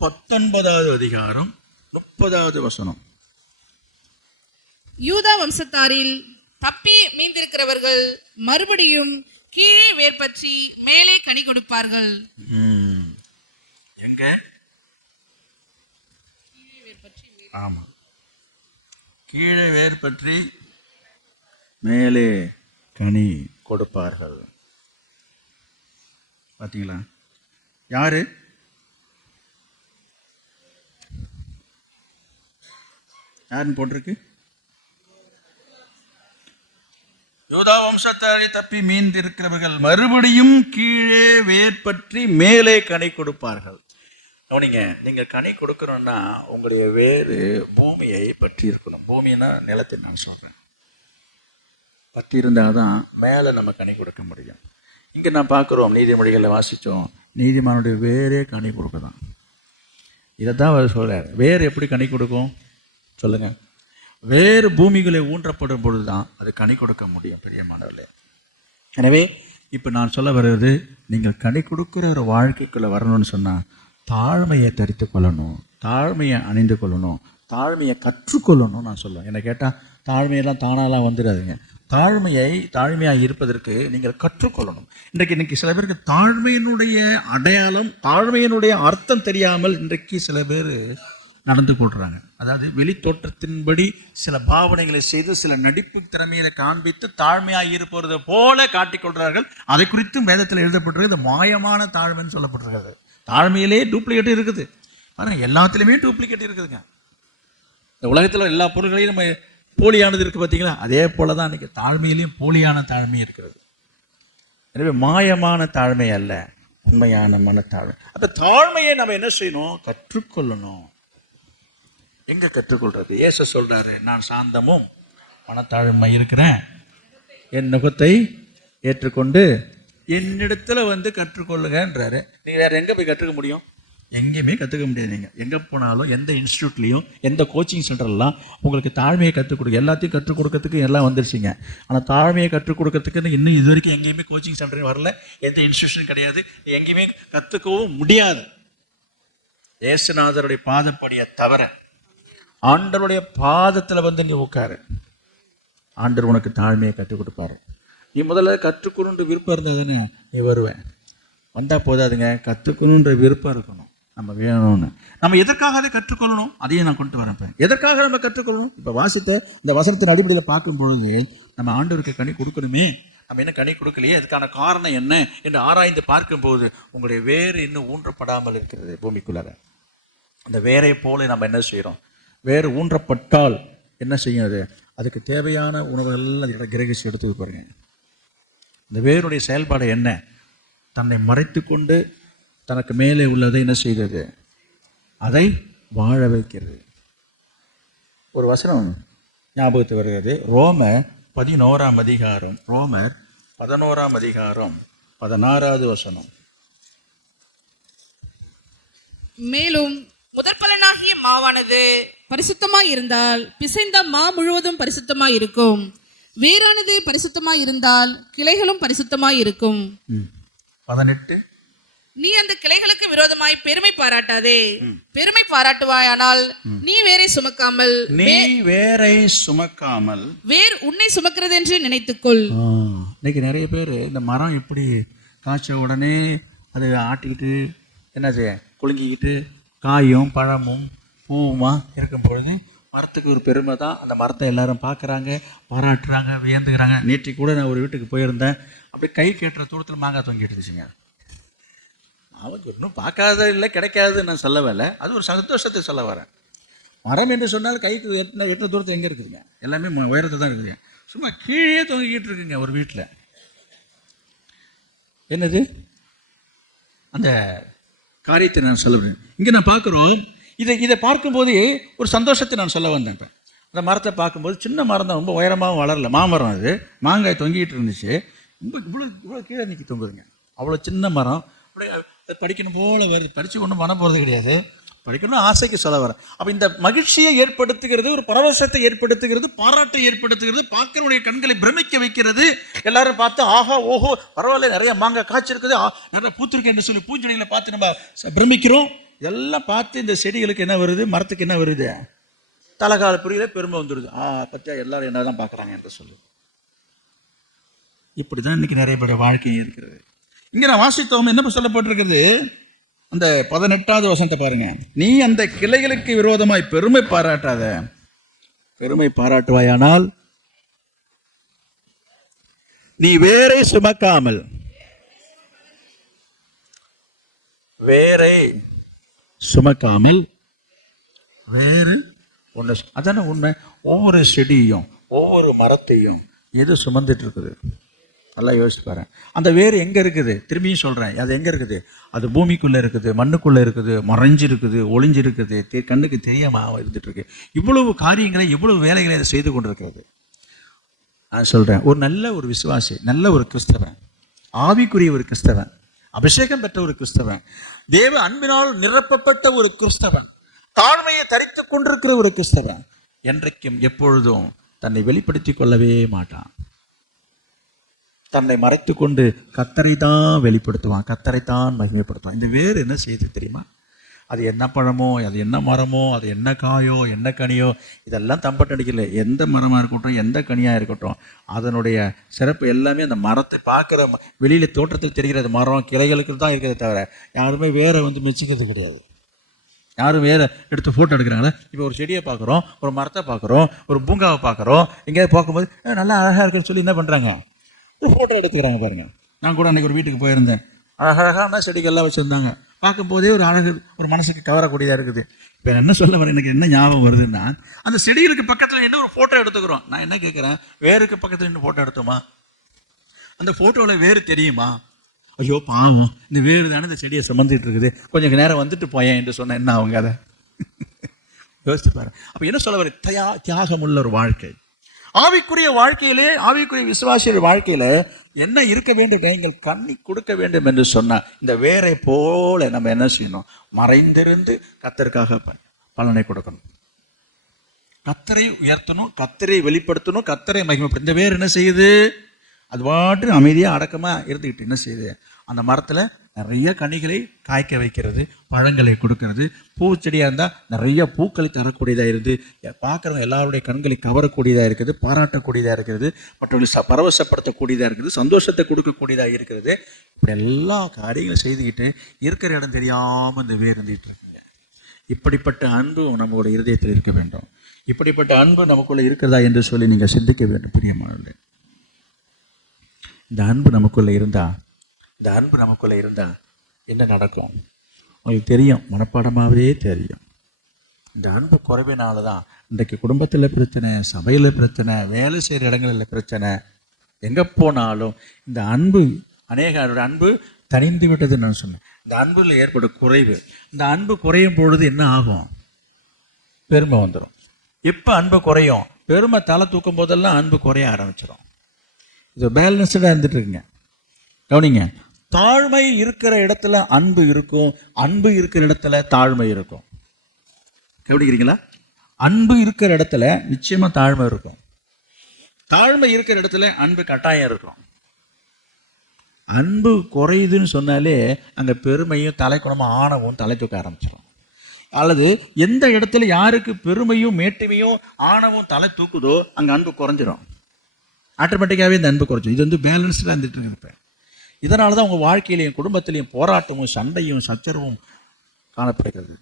19வது அதிகாரம் 30வது வசனம். யூதா வம்சத்தாரில் தப்பி மீந்திருக்கிறவர்கள் மறுபடியும் கீழே வேர் பற்றி மேலே கனி கொடுப்பார்கள். எங்க? ஆமா, கீழே வேர் பற்றி மேலே கனி கொடுப்பார்கள். பார்த்தீங்களா? யாரு? யாருன்னு போட்டிருக்கு? யூதா வம்சத்தாரை தப்பி மீந்திருக்கிறவர்கள் மறுபடியும் கீழே வேர் பற்றி மேலே கனி கொடுப்பார்கள். கவனிங்க, நீங்கள் கனி கொடுக்கணும்னா உங்களுடைய வேறு பூமியை பற்றி இருக்கணும். பூமின்னா நிலத்தை நான் சொல்கிறேன், பற்றி இருந்தால் தான் மேலே நம்ம கனி கொடுக்க முடியும். இங்கே நான் பார்க்குறோம், நீதிமொழிகளில் வாசித்தோம், நீதிமானுடைய வேரே கனி கொடுக்குதான். இதை தான் அவர் சொல்கிறார். வேறு எப்படி கனி கொடுக்கும் சொல்லுங்கள்? வேறு பூமிகளை ஊன்றப்படும் பொழுது தான் அது கனி கொடுக்க முடியும் பிரியமானவர்களே. எனவே இப்போ நான் சொல்ல வருவது, நீங்கள் கனி கொடுக்குற ஒரு வாழ்க்கைக்குள்ளே வரணும்னு சொன்னால் தாழ்மையை தரித்து கொள்ளணும், தாழ்மையை அணிந்து கொள்ளணும், தாழ்மையை கற்றுக்கொள்ளணும். நான் சொல்லுவேன், என்னை கேட்டால் தாழ்மையெல்லாம் தானாலாம் வந்துடாதுங்க. தாழ்மையாக இருப்பதற்கு நீங்கள் கற்றுக்கொள்ளணும். இன்றைக்கு சில பேருக்கு தாழ்மையினுடைய அடையாளம், தாழ்மையினுடைய அர்த்தம் தெரியாமல் இன்றைக்கு சில பேர் நடந்து கொள்கிறாங்க. அதாவது வெளி தோற்றத்தின்படி சில பாவனைகளை செய்து சில நடிப்பு திறமையை காண்பித்து தாழ்மையாக இருப்பது போல காட்டிக்கொள்கிறார்கள். அதை குறித்தும் வேதத்தில் எழுதப்பட்டிருக்கு. இந்த மாயமான தாழ்மைன்னு சொல்லப்பட்டிருக்கிறது. தாழ்மையிலே டூப்ளிகேட் இருக்குது பாருங்க, எல்லாத்துலேயுமே டூப்ளிகேட் இருக்குதுங்க. இந்த உலகத்தில் எல்லா பொருள்களையும் நம்ம போலியானது இருக்குது பார்த்தீங்களா? அதே போல தான் இன்றைக்கி தாழ்மையிலையும் போலியான தாழ்மை இருக்கிறது. எனவே மாயமான தாழ்மை அல்ல, உண்மையான மனத்தாழ்மை. அப்போ தாழ்மையை நம்ம என்ன செய்யணும்? கற்றுக்கொள்ளணும். எங்கே கற்றுக்கொள்றது? இயேசு சொல்கிறாரு, நான் சாந்தமும் மனத்தாழ்மை இருக்கிறேன், என் நுகத்தை ஏற்றுக்கொண்டு என்னிடத்துல வந்து கற்றுக்கொள்ளுங்கன்றாரு. நீங்கள் வேறு எங்கே போய் கற்றுக்க முடியும்? எங்கேயுமே கற்றுக்க முடியாது. நீங்கள் எங்கே போனாலும், எந்த இன்ஸ்டியூட்லேயும், எந்த கோச்சிங் சென்டர்லாம் உங்களுக்கு தாழ்மையை கற்றுக் கொடுக்க, எல்லாத்தையும் கற்றுக் கொடுக்கறதுக்கு எல்லாம் வந்துருச்சுங்க. ஆனால் தாழ்மையை கற்றுக் கொடுக்கறதுக்குன்னு இன்னும் இது வரைக்கும் எங்கேயுமே கோச்சிங் சென்டரும் வரல, எந்த இன்ஸ்டியூஷன் கிடையாது, எங்கேயுமே கற்றுக்கவும் முடியாது. இயேசுநாதருடைய பாதப்படியை தவிர ஆண்டவருடைய பாதத்தில் வந்து நீ உட்காரு, ஆண்டவர் உனக்கு தாழ்மையை கற்றுக் கொடுப்பாரு. நீ முதல்ல கற்றுக்கணுன்ற விருப்பம் இருந்தால் தானே நீ வருவேன். வந்தால் போதாதுங்க, கற்றுக்கணுன்ற விருப்பம் இருக்கணும். நம்ம வேணும்னு நம்ம எதற்காக அதை கற்றுக்கொள்ளணும், அதையும் நான் கொண்டு வரேன். எதற்காக நம்ம கற்றுக்கொள்ளணும்? இப்போ வாசித்த இந்த வசனத்தின் அடிப்படையில் பார்க்கும் பொழுது நம்ம ஆண்டவருக்கு கனி கொடுக்கணுமே, நம்ம என்ன கனி கொடுக்கலையே, அதுக்கான காரணம் என்ன என்று ஆராய்ந்து பார்க்கும்போது உங்களுடைய வேறு இன்னும் ஊன்றப்படாமல் இருக்கிறது பூமிக்குள்ளார. அந்த வேரை போல நம்ம என்ன செய்கிறோம்? வேறு ஊன்றப்பட்டால் என்ன செய்யாது? அதுக்கு தேவையான உணவுகள் அதில் கிரகிச்சு எடுத்து பாருங்க. இந்த வேருடைய செயல்பாடு என்ன? தன்னை மறைத்து கொண்டு தனக்கு மேலே உள்ளதை என்ன செய்தது? அதை வாழ வைக்கிறது. ஒரு வசனம் ஞாபகத்து வருகிறது. ரோமர் 11ஆம் அதிகாரம், ரோமர் 11ஆம் அதிகாரம் 16வது வசனம். மேலும் முதற்பலனாகிய மாவானது பரிசுத்தமாய் இருந்தால் பிசைந்த மா முழுவதும் பரிசுத்தமாய் இருக்கும். வேரானது பரிசுத்தமாய் இருந்தால் கிளைகளும் பரிசுத்தமாய் இருக்கும். 18 நீ அந்த கிளைகளுக்கு விரோதமாய் பெருமை பாராட்டாதே. பெருமை பாராட்டுவாயானால் நீ வேரை சுமக்காமல் வேர் உன்னை சுமக்கிறது என்று நினைத்துக்கொள். இன்னைக்கு நிறைய பேர் இந்த மரம் எப்படி காய்ச்ச உடனே அது ஆட்டிக்கிட்டு என்ன செய்ய குலுங்கிக்கிட்டு காயும் பழமும் பூவுமா இருக்கும் பொழுது மரத்துக்கு ஒரு பெருமை தான். அந்த மரத்தை எல்லாரும் பார்க்குறாங்க, பாராட்டுறாங்க, வியந்துக்கிறாங்க. நேற்று கூட நான் ஒரு வீட்டுக்கு போயிருந்தேன். அப்படி கை கேட்டுற தூரத்தில் மாங்காய் தொங்கிட்டு இருந்துச்சுங்க. அவங்க இன்னும் பார்க்காத இல்லை, கிடைக்காது நான் சொல்லவே இல்லை. அது ஒரு சந்தோஷத்தை சொல்ல வரேன். மரம் என்று சொன்னால் கைக்கு எத்தனை தூரத்தில் எங்கே இருக்குதுங்க? எல்லாமே உயரத்தை தான் இருக்குதுங்க. சும்மா கீழே தொங்கிக்கிட்டு இருக்குங்க ஒரு வீட்டில். என்னது அந்த காரியத்தை நான் சொல்ல முடியும். இங்கே நான் பார்க்குறோம். இதை பார்க்கும்போது ஒரு சந்தோஷத்தை நான் சொல்ல வந்தேன். இப்போ அந்த மரத்தை பார்க்கும்போது சின்ன மரம் தான், ரொம்ப உயரமாகவும் வளரல. மாமரம் அது, மாங்காய் தொங்கிட்டு இருந்துச்சு. ரொம்ப இவ்வளோ கீழே நிற்கி தொங்குதுங்க. அவ்வளோ சின்ன மரம். அப்படியே படிக்கணும் போல வருது. படித்து ஒன்றும் பண்ண போகிறது கிடையாது. படிக்கணும் ஆசைக்கு சொல்ல வரேன். அப்போ இந்த மகிழ்ச்சியை ஏற்படுத்துகிறது, ஒரு பரவசத்தை ஏற்படுத்துகிறது, பாராட்டை ஏற்படுத்துகிறது, பார்க்கிறவனுடைய கண்களை பிரமிக்க வைக்கிறது. எல்லாரும் பார்த்து ஆஹா ஓஹோ பரவாயில்ல, நிறைய மாங்காய் காய்ச்சிருக்குது, நிறைய பூத்திருக்கு என்று சொல்லி பூஞ்செடிகளை பார்த்து நம்ம பிரமிக்கிறோம். இதெல்லாம் பார்த்து இந்த செடிகளுக்கு என்ன வருது, மரத்துக்கு என்ன வருது, தலைகால புரியல பெருமை வந்துடுது. பத்தியா எல்லாரும் என்ன தான் பார்க்குறாங்க என்று சொல்லு. இப்படி தான் இன்னைக்கு நிறைய பேர் வாழ்க்கையும் இருக்கிறது. இங்கே நான் வாசித்தோம் என்ன சொல்லப்பட்டிருக்கிறது, அந்த 18வது வசனத்தை பாருங்க. நீ அந்த கிளைகளுக்கு விரோதமாய் பெருமை பாராட்டாத. பெருமை பாராட்டுவாயானால் நீ வேரை சுமக்காமல் வேறு ஒன்று. அதான உண்மை. ஒவ்வொரு செடியும் ஒவ்வொரு மரத்தையும் எது சுமந்துட்டு இருக்குது நல்லா யோசிச்சு பாரு. அந்த வேர் எங்கே இருக்குது? திரும்பியும் சொல்கிறேன், அது எங்கே இருக்குது? அது பூமிக்குள்ளே இருக்குது, மண்ணுக்குள்ளே இருக்குது, மறைஞ்சிருக்குது, ஒளிஞ்சிருக்குது, கண்ணுக்கு தெரியாமல் இருந்துட்டு இருக்கு. இவ்வளவு காரியங்களை, இவ்வளவு வேலைகளை அதை செய்து கொண்டிருக்கிறது. நான் சொல்கிறேன், ஒரு நல்ல ஒரு விசுவாசி, நல்ல ஒரு கிறிஸ்தவன், ஆவிக்குரிய ஒரு கிறிஸ்தவன், அபிஷேகம் பெற்ற ஒரு கிறிஸ்தவன், தேவ அன்பினால் நிரப்பப்பட்ட ஒரு கிறிஸ்தவன், தாழ்மையை தரித்து கொண்டிருக்கிற ஒரு கிறிஸ்தவன் என்றைக்கும் எப்பொழுதும் தன்னை வெளிப்படுத்தி கொள்ளவே மாட்டான். தன்னை மறைத்து கொண்டு கர்த்தரை தான் வெளிப்படுத்துவான், கர்த்தரை தான் மகிமைப்படுத்துவான். இந்த வேறு என்ன செய்யுது தெரியுமா? அது என்ன பழமோ, அது என்ன மரமோ, அது என்ன காயோ, என்ன கனியோ, இதெல்லாம் தம்பட்டு அடிக்கல. எந்த மரமாக இருக்கட்டும், எந்த கனியாக இருக்கட்டும், அதனுடைய சிறப்பு எல்லாமே அந்த மரத்தை பார்க்குற வெளியில் தோற்றத்தில் தெரிகிறது மரம் கிளைகளுக்கு தான் இருக்கிறதே தவிர யாருமே வேரை மெச்சிக்கிறது கிடையாது. யாரும் வேற எடுத்து ஃபோட்டோ எடுக்கிறாங்களே. இப்போ ஒரு செடியை பார்க்குறோம், ஒரு மரத்தை பார்க்குறோம், ஒரு பூங்காவை பார்க்குறோம், எங்கேயாவது பார்க்கும்போது நல்லா அழகாக இருக்குன்னு சொல்லி என்ன பண்ணுறாங்க, ஒரு ஃபோட்டோ எடுத்துக்கிறாங்க பாருங்க. நான் கூட அன்றைக்கி ஒரு வீட்டுக்கு போயிருந்தேன். அழகான செடிகள்லாம் வச்சுருந்தாங்க. பார்க்கும்போதே ஒரு அழகு, ஒரு மனசுக்கு கவரக்கூடியதாக இருக்குது. இப்போ என்ன சொல்ல வரேன், எனக்கு என்ன ஞாபகம் வருதுன்னா, அந்த செடிகளுக்கு பக்கத்தில் என்ன ஒரு ஃபோட்டோ எடுத்துக்கிறோம். நான் என்ன கேட்குறேன், வேருக்கு பக்கத்தில் என்ன ஃபோட்டோ எடுத்தோமா? அந்த ஃபோட்டோவில் வேறு தெரியுமா? ஐயோ பாவம், இந்த வேறு தானே இந்த செடியை சுமந்துட்டு இருக்குது, கொஞ்சம் நேரம் வந்துட்டு போயேன் என்று சொன்னேன். என்ன அவங்க அதை யோசிச்சு பாரு. அப்போ என்ன சொல்ல வர, தியாகமுள்ள ஒரு வாழ்க்கை. ஆவிக்குரிய வாழ்க்கையிலே, ஆவிக்குரிய விசுவாசிய வாழ்க்கையில என்ன இருக்க வேண்டும், நீங்கள் கண்ணி கொடுக்க வேண்டும் என்று சொன்னால் இந்த வேரை போல நம்ம என்ன செய்யணும், மறைந்திருந்து கர்த்தருக்காக பலனை கொடுக்கணும், கர்த்தரை உயர்த்தணும், கர்த்தரை வெளிப்படுத்தணும், கர்த்தரை மகிமைப்படுத்தணும். இந்த வேர் என்ன செய்யுது, அது பாட்டு அமைதியாக அடக்கமாக இருந்துக்கிட்டு என்ன செய்யுது, அந்த மரத்தில் நிறைய கனிகளை காய்க்க வைக்கிறது, பழங்களை கொடுக்கறது. பூச்செடியாக இருந்தால் நிறைய பூக்களை தரக்கூடியதாக இருக்குது, பார்க்குறவங்க எல்லாருடைய கண்களை கவரக்கூடியதாக இருக்குது, பாராட்டக்கூடியதாக இருக்கிறது, மற்றவர்களை பரவசப்படுத்தக்கூடியதாக இருக்குது, சந்தோஷத்தை கொடுக்கக்கூடியதாக இருக்கிறது. இப்படி எல்லா காரியங்களும் செய்துக்கிட்டு இருக்கிற இடம் தெரியாமல் இந்த வேர் இருந்துகிட்டு இருக்குங்க. இப்படிப்பட்ட அன்பு நம்மளுடைய இருதயத்தில் இருக்க வேண்டும். இப்படிப்பட்ட அன்பு நமக்குள்ளே இருக்கிறதா என்று சொல்லி நீங்கள் சிந்திக்க வேண்டும். பிரியமானவர்களே, இந்த அன்பு நமக்குள்ளே இருந்தால் என்ன நடக்கும் உங்களுக்கு தெரியும், மனப்பாடமாகவே தெரியும். இந்த அன்பு குறைவினால தான் இன்றைக்கு குடும்பத்தில் பிரச்சனை, சபையில் பிரச்சனை, வேலை செய்கிற இடங்களில் பிரச்சனை, எங்கே போனாலும் இந்த அன்பு, அநேகரோட அன்பு தனிந்து விட்டதுன்னு நான் சொன்னேன். இந்த அன்பில் ஏற்படும் குறைவு, இந்த அன்பு குறையும் பொழுது என்ன ஆகும், பெருமை வந்துடும். எப்போ அன்பு குறையும், பெருமை தலை தூக்கும் போதெல்லாம் அன்பு குறைய ஆரம்பிச்சிடும். இது பேலன்ஸ்டாக இருந்துட்டு இருக்குங்க. கவனிங்க, தாழ்மை இருக்கிற இடத்துல அன்பு இருக்கும், அன்பு இருக்கிற இடத்துல தாழ்மை இருக்கும். கவனிக்கிறீங்களா? அன்பு இருக்கிற இடத்துல நிச்சயமா தாழ்மை இருக்கும், தாழ்மை இருக்கிற இடத்துல அன்பு கட்டாயம் இருக்கும். அன்பு குறையுதுன்னு சொன்னாலே அங்கே பெருமையும் தலைக்குணமும் ஆணவம் தலை தூக்க ஆரம்பிச்சிடும். அல்லது எந்த இடத்துல யாருக்கு பெருமையும் மேட்டுமையும் ஆணவம் தலை தூக்குதோ அங்கே அன்பு குறைஞ்சிரும். ஆட்டோமேட்டிக்காகவே இந்த அன்பு குறைஞ்சிடும். இது வந்து பேலன்ஸ்டாக இருந்துட்டு இருப்பேன். இதனால தான் உங்கள் வாழ்க்கையிலையும் குடும்பத்திலையும் போராட்டமும் சண்டையும் சச்சரவும் காணப்படுகிறது.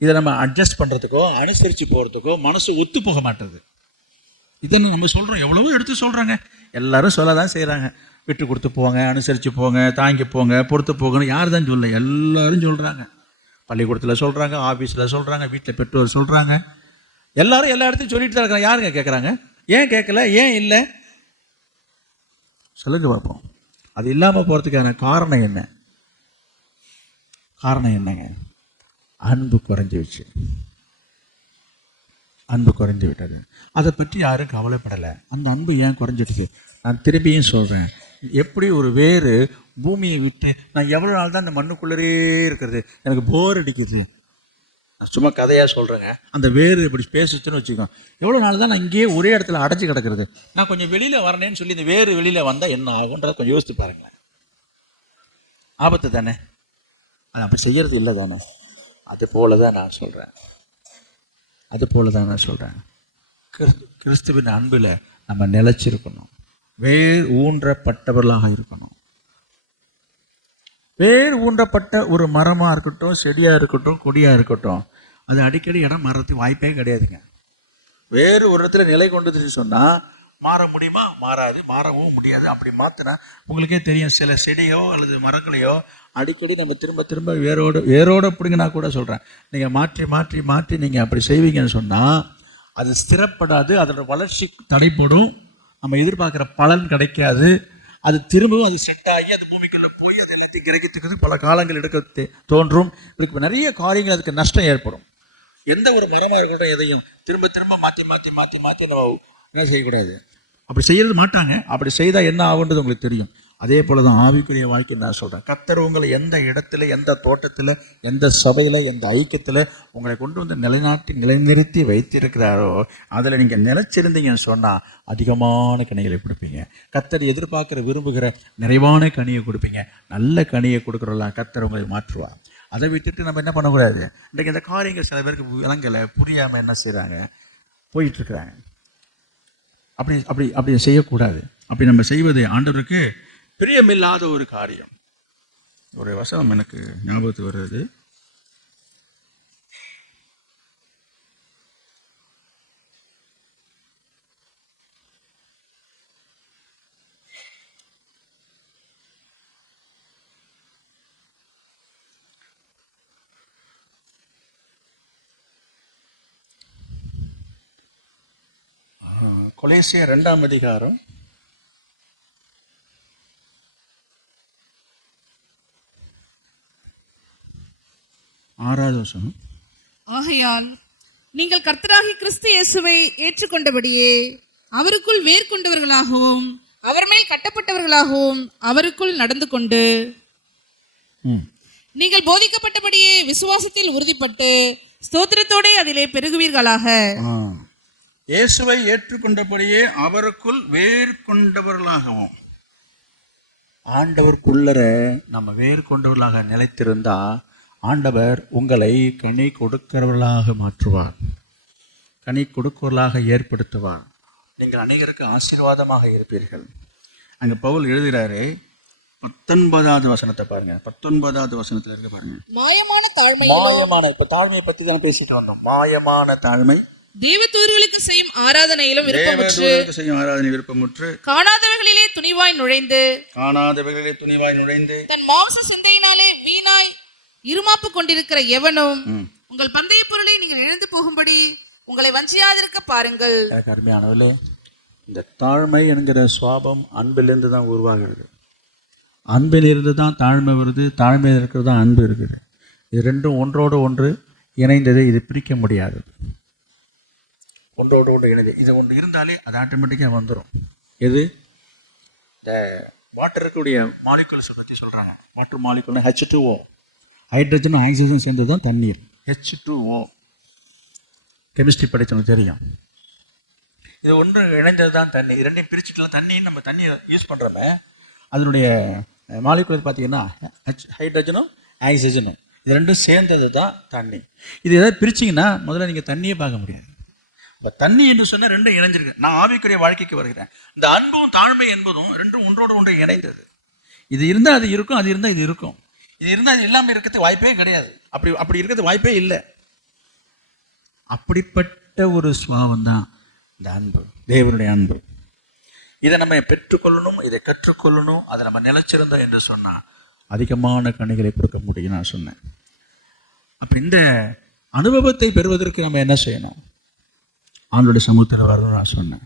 இதை நம்ம அட்ஜஸ்ட் பண்ணுறதுக்கோ அனுசரித்து போகிறதுக்கோ மனசு ஒத்து போக மாட்டேது. இதை நம்ம சொல்கிறோம், எவ்வளவோ எடுத்து சொல்கிறாங்க, எல்லாரும் சொல்ல தான் செய்கிறாங்க. விட்டு கொடுத்து போங்க, அனுசரித்து போங்க, தாங்கி போங்க, பொறுத்து போங்கன்னு யார் தான் சொல்ல, எல்லாரும் சொல்கிறாங்க. பள்ளிக்கூடத்தில் சொல்கிறாங்க, ஆஃபீஸில் சொல்கிறாங்க, வீட்டில் பெற்றோர் சொல்கிறாங்க, எல்லாரும் எல்லா இடத்தையும் சொல்லிட்டு தான் இருக்கிறாங்க. யாருங்க கேட்குறாங்க? ஏன் கேட்கல, ஏன் இல்லை சொல்லுங்க பார்ப்போம். அது இல்லாமல் போகிறதுக்கான காரணம் என்ன? காரணம் என்னங்க? அன்பு குறைஞ்சிடுச்சு, அன்பு குறைந்து விட்டது. அதை பற்றி யாரும் கவலைப்படலை. அந்த அன்பு ஏன் குறைஞ்சிடுச்சு? நான் திரும்பியும் சொல்கிறேன், எப்படி ஒரு வேறு பூமியை விட்டு நான் எவ்வளோ நாள் தான் இந்த மண்ணுக்குள்ளரே இருக்கிறது, எனக்கு போர் அடிக்குது. நான் சும்மா கதையாக சொல்கிறேங்க. அந்த வேறு இப்படி பேசுச்சுன்னு வச்சுக்கோ, எவ்வளோ நாள் தான் நான் இங்கேயே ஒரே இடத்துல அடைச்சி கிடக்கிறது, நான் கொஞ்சம் வெளியில் வரணுன்னு சொல்லி இந்த வேறு வெளியில் வந்தால் என்ன ஆகுன்றதை கொஞ்சம் யோசித்து பாருங்களேன். ஆபத்து தானே? அது அப்படி செய்கிறது இல்லை தானே? அது போல தான் நான் சொல்கிறேன், அது போல தான் நான் சொல்கிறேன். கிறிஸ்துவின் அன்பில் நம்ம நிலைச்சிருக்கணும், வேர் ஊன்றப்பட்டவர்களாக இருக்கணும். வேர் ஊன்றப்பட்ட ஒரு மரமாக இருக்கட்டும், செடியாக இருக்கட்டும், கொடியாக இருக்கட்டும், அது அடிக்கடி இடம் மாறத்துக்கு வாய்ப்பே கிடையாதுங்க. வேறு ஒரு இடத்துல நிலை கொண்டதுன்னு சொன்னால் மாற முடியுமா? மாறாது, மாறவும் முடியாது. அப்படி மாற்றினா உங்களுக்கே தெரியும், சில செடியோ அல்லது மரங்களையோ அடிக்கடி நம்ம திரும்ப திரும்ப வேரோடு பிடிங்கினா கூட சொல்கிறேன், நீங்கள் மாற்றி மாற்றி மாற்றி நீங்கள் அப்படி செய்வீங்கன்னு சொன்னால் அது ஸ்திரப்படாது, அதோட வளர்ச்சி தடைப்படும், நம்ம எதிர்பார்க்குற பலன் கிடைக்காது. அது திரும்பவும் அது செட் ஆகி அது பூமிக்குள்ளே போய் அது எல்லாத்தையும் கிரகித்துக்கிறது பல காலங்கள் எடுக்க தோன்றும். இதுக்கு நிறைய காரியங்கள் அதுக்கு நஷ்டம் ஏற்படும். எந்த ஒரு மரமாக இருக்கட்டும், எதையும் திரும்ப திரும்ப மாற்றி மாற்றி மாற்றி மாற்றி நம்ம என்ன செய்யக்கூடாது. அப்படி செய்கிறது மாட்டாங்க. அப்படி செய்தால் என்ன ஆகுன்றது உங்களுக்கு தெரியும். அதே போல தான் ஆவிக்குரிய வாழ்க்கை நான் சொல்கிறேன். கர்த்தர் உங்களை எந்த இடத்துல, எந்த தோட்டத்தில், எந்த சபையில், எந்த ஐக்கியத்தில் உங்களை கொண்டு வந்து நிலைநிறுத்தி வைத்திருக்கிறாரோ அதில் நீங்கள் நிலைச்சிருந்தீங்கன்னு சொன்னால் அதிகமான கனிகளை கொடுப்பீங்க. கர்த்தர் எதிர்பார்க்குற விரும்புகிற நிறைவான கனியை கொடுப்பீங்க. நல்ல கனியை கொடுக்குறலாம் கர்த்தர் உங்களை மாற்றுவார். அதை விட்டுட்டு நம்ம என்ன பண்ணக்கூடாது. இன்றைக்கு இந்த காரியங்கள் சில பேருக்கு விளங்கலை, புரியாமல் என்ன செய்கிறாங்க, போயிட்டுருக்குறாங்க. அப்படி அப்படி அப்படி செய்யக்கூடாது. அப்படி நம்ம செய்வது ஆண்டவருக்கு பிரியமில்லாத ஒரு காரியம். ஒரு வசனம் எனக்கு ஞாபகத்துக்கு வருது. கொலேசியர் 2ஆம் அதிகாரம் 6வது வசனம். ஆகையால் நீங்கள் கர்த்தராகிய கிறிஸ்து இயேசுவை ஏற்றுக்கொண்டபடியே அவருக்குள் வேர் கொண்டவர்களாகவும் அவர் மேல் கட்டப்பட்டவர்களாகவும் அவருக்குள் நடந்து கொண்டு நீங்கள் போதிக்கப்பட்டபடியே விசுவாசத்தில் உறுதிப்பட்டு ஸ்தோத்திரத்தோடே அதிலே பெருகுவீர்களாக. இயேசுவை ஏற்றுக்கொண்டபடியே அவருக்குள் வேர் கொண்டவர்களாகவும். ஆண்டவருக்குள்ளர நம்ம வேர் கொண்டவர்களாக நிலைத்திருந்தா ஆண்டவர் உங்களை கனி கொடுக்கிறவர்களாக மாற்றுவார், கனி கொடுக்கிறவர்களாக ஏற்படுத்துவார். நீங்கள் அநேகருக்கு ஆசீர்வாதமாக இருப்பீர்கள். அங்கே பவுல் எழுதுகிறாரு, 19வது வசனத்தை பாருங்க. 19வது வசனத்துல இருக்க பாருங்க. மாயமான தாழ்மை, இப்ப தாழ்மையை பத்தி தான் பேசிட்டு வந்தோம். மாயமான தாழ்மை, தேவதூதர்களுக்கு செய்யும் ஆராதனையிலும் விருப்பமுற்று காணாதவைகளிலே துணிவாய் நுழைந்து தன் மாம்ச சிந்தையினாலே வீணாய் இருமாப்பு கொண்டிருக்கிற எவனும் உங்கள் பந்தய பொருளை நீங்கள் இழந்து போகும்படி உங்களை வஞ்சியாதிருக்க பாருங்கள். அருமையானவர்களே, இந்த தாழ்மை என்கிற சுவாபம் அன்பிலிருந்து தான் உருவாகிறது. அன்பிலிருந்து தான் தாழ்மை வருது, தாழ்மையில் இருக்கிறது தான் அன்பு இருக்குது. இது ரெண்டும் ஒன்றோடு ஒன்று இணைந்தது, இது பிரிக்க முடியாது. ஒன்றோடு ஒன்று இணைந்து இது ஒன்று இருந்தாலே அது ஆட்டோமேட்டிக்காக வந்துடும். எது? இந்த வாட்டர் இருக்கக்கூடிய மாலிகுல்ஸை பற்றி சொல்கிறாங்க. வாட்டர் மாலிகுல்னா H2O, ஹைட்ரஜனும் ஆக்சிஜனும் சேர்ந்தது தான் தண்ணீர். H2O கெமிஸ்ட்ரி படித்தவங்களுக்கு தெரியும். இது ஒன்று இணைந்தது தான் தண்ணி. இது ரெண்டையும் பிரிச்சுட்டுலாம் தண்ணின்னு நம்ம தண்ணியை யூஸ் பண்ணுறோமே, அதனுடைய மாலிகுலர் பார்த்தீங்கன்னா ஹைட்ரஜனும் ஆக்சிஜனும் இது ரெண்டும் சேர்ந்தது தான் தண்ணி. இது எதாவது பிரிச்சிங்கன்னா முதல்ல நீங்கள் தண்ணியே பார்க்க முடியாது. இப்போ தண்ணி என்று சொன்னால் ரெண்டும் இணைஞ்சிருக்கு. நான் ஆவிக்குரிய வாழ்க்கைக்கு வருகிறேன். இந்த அன்பும் தாழ்மை என்பதும் ரெண்டும் ஒன்றோடு ஒன்று இணைந்தது. இது இருந்தால் அது இருக்கும், அது இருந்தால் இது இருக்கும். இது இருந்தால் அது இல்லாமல் இருக்கிறதுக்கு வாய்ப்பே கிடையாது. அப்படி இருக்கிறது வாய்ப்பே இல்லை. அப்படிப்பட்ட ஒரு சுபாவம் தான் இந்த அன்பு, தேவனுடைய அன்பு. இதை நம்ம பெற்றுக்கொள்ளணும், இதை கற்றுக்கொள்ளணும். அதை நம்ம நிலைச்சிருந்தோம் என்று சொன்னால் அதிகமான கனிகளை கொடுக்க முடியும் நான் சொன்னேன். அப்போ இந்த அனுபவத்தை பெறுவதற்கு நம்ம என்ன செய்யணும்? ஆண்டோட சமூகத்தில் வரணும் நான் சொன்னேன்.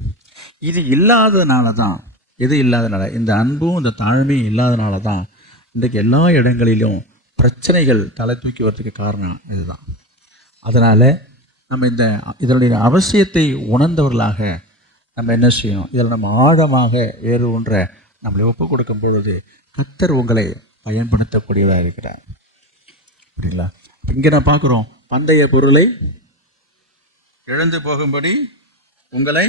இது இல்லாதனால தான், எது இல்லாதனால, இந்த அன்பும் இந்த தாழ்மையும் இல்லாதனால தான் இன்றைக்கு எல்லா இடங்களிலும் பிரச்சனைகள் தலை தூக்கி வரதுக்கு காரணம் இதுதான். அதனால் நம்ம இதனுடைய அவசியத்தை உணர்ந்தவர்களாக நம்ம என்ன செய்யணும்? இதில் நம்ம ஆழமாக வேறு ஒன்றை நம்மளை ஒப்பு கொடுக்கும் பொழுது கர்த்தர் உங்களை பயன்படுத்தக்கூடியதாக இருக்கிறார். அப்படிங்களா? இங்கே நான் பார்க்குறோம், பந்தய பொருளை இழந்து போகும்படி உங்களை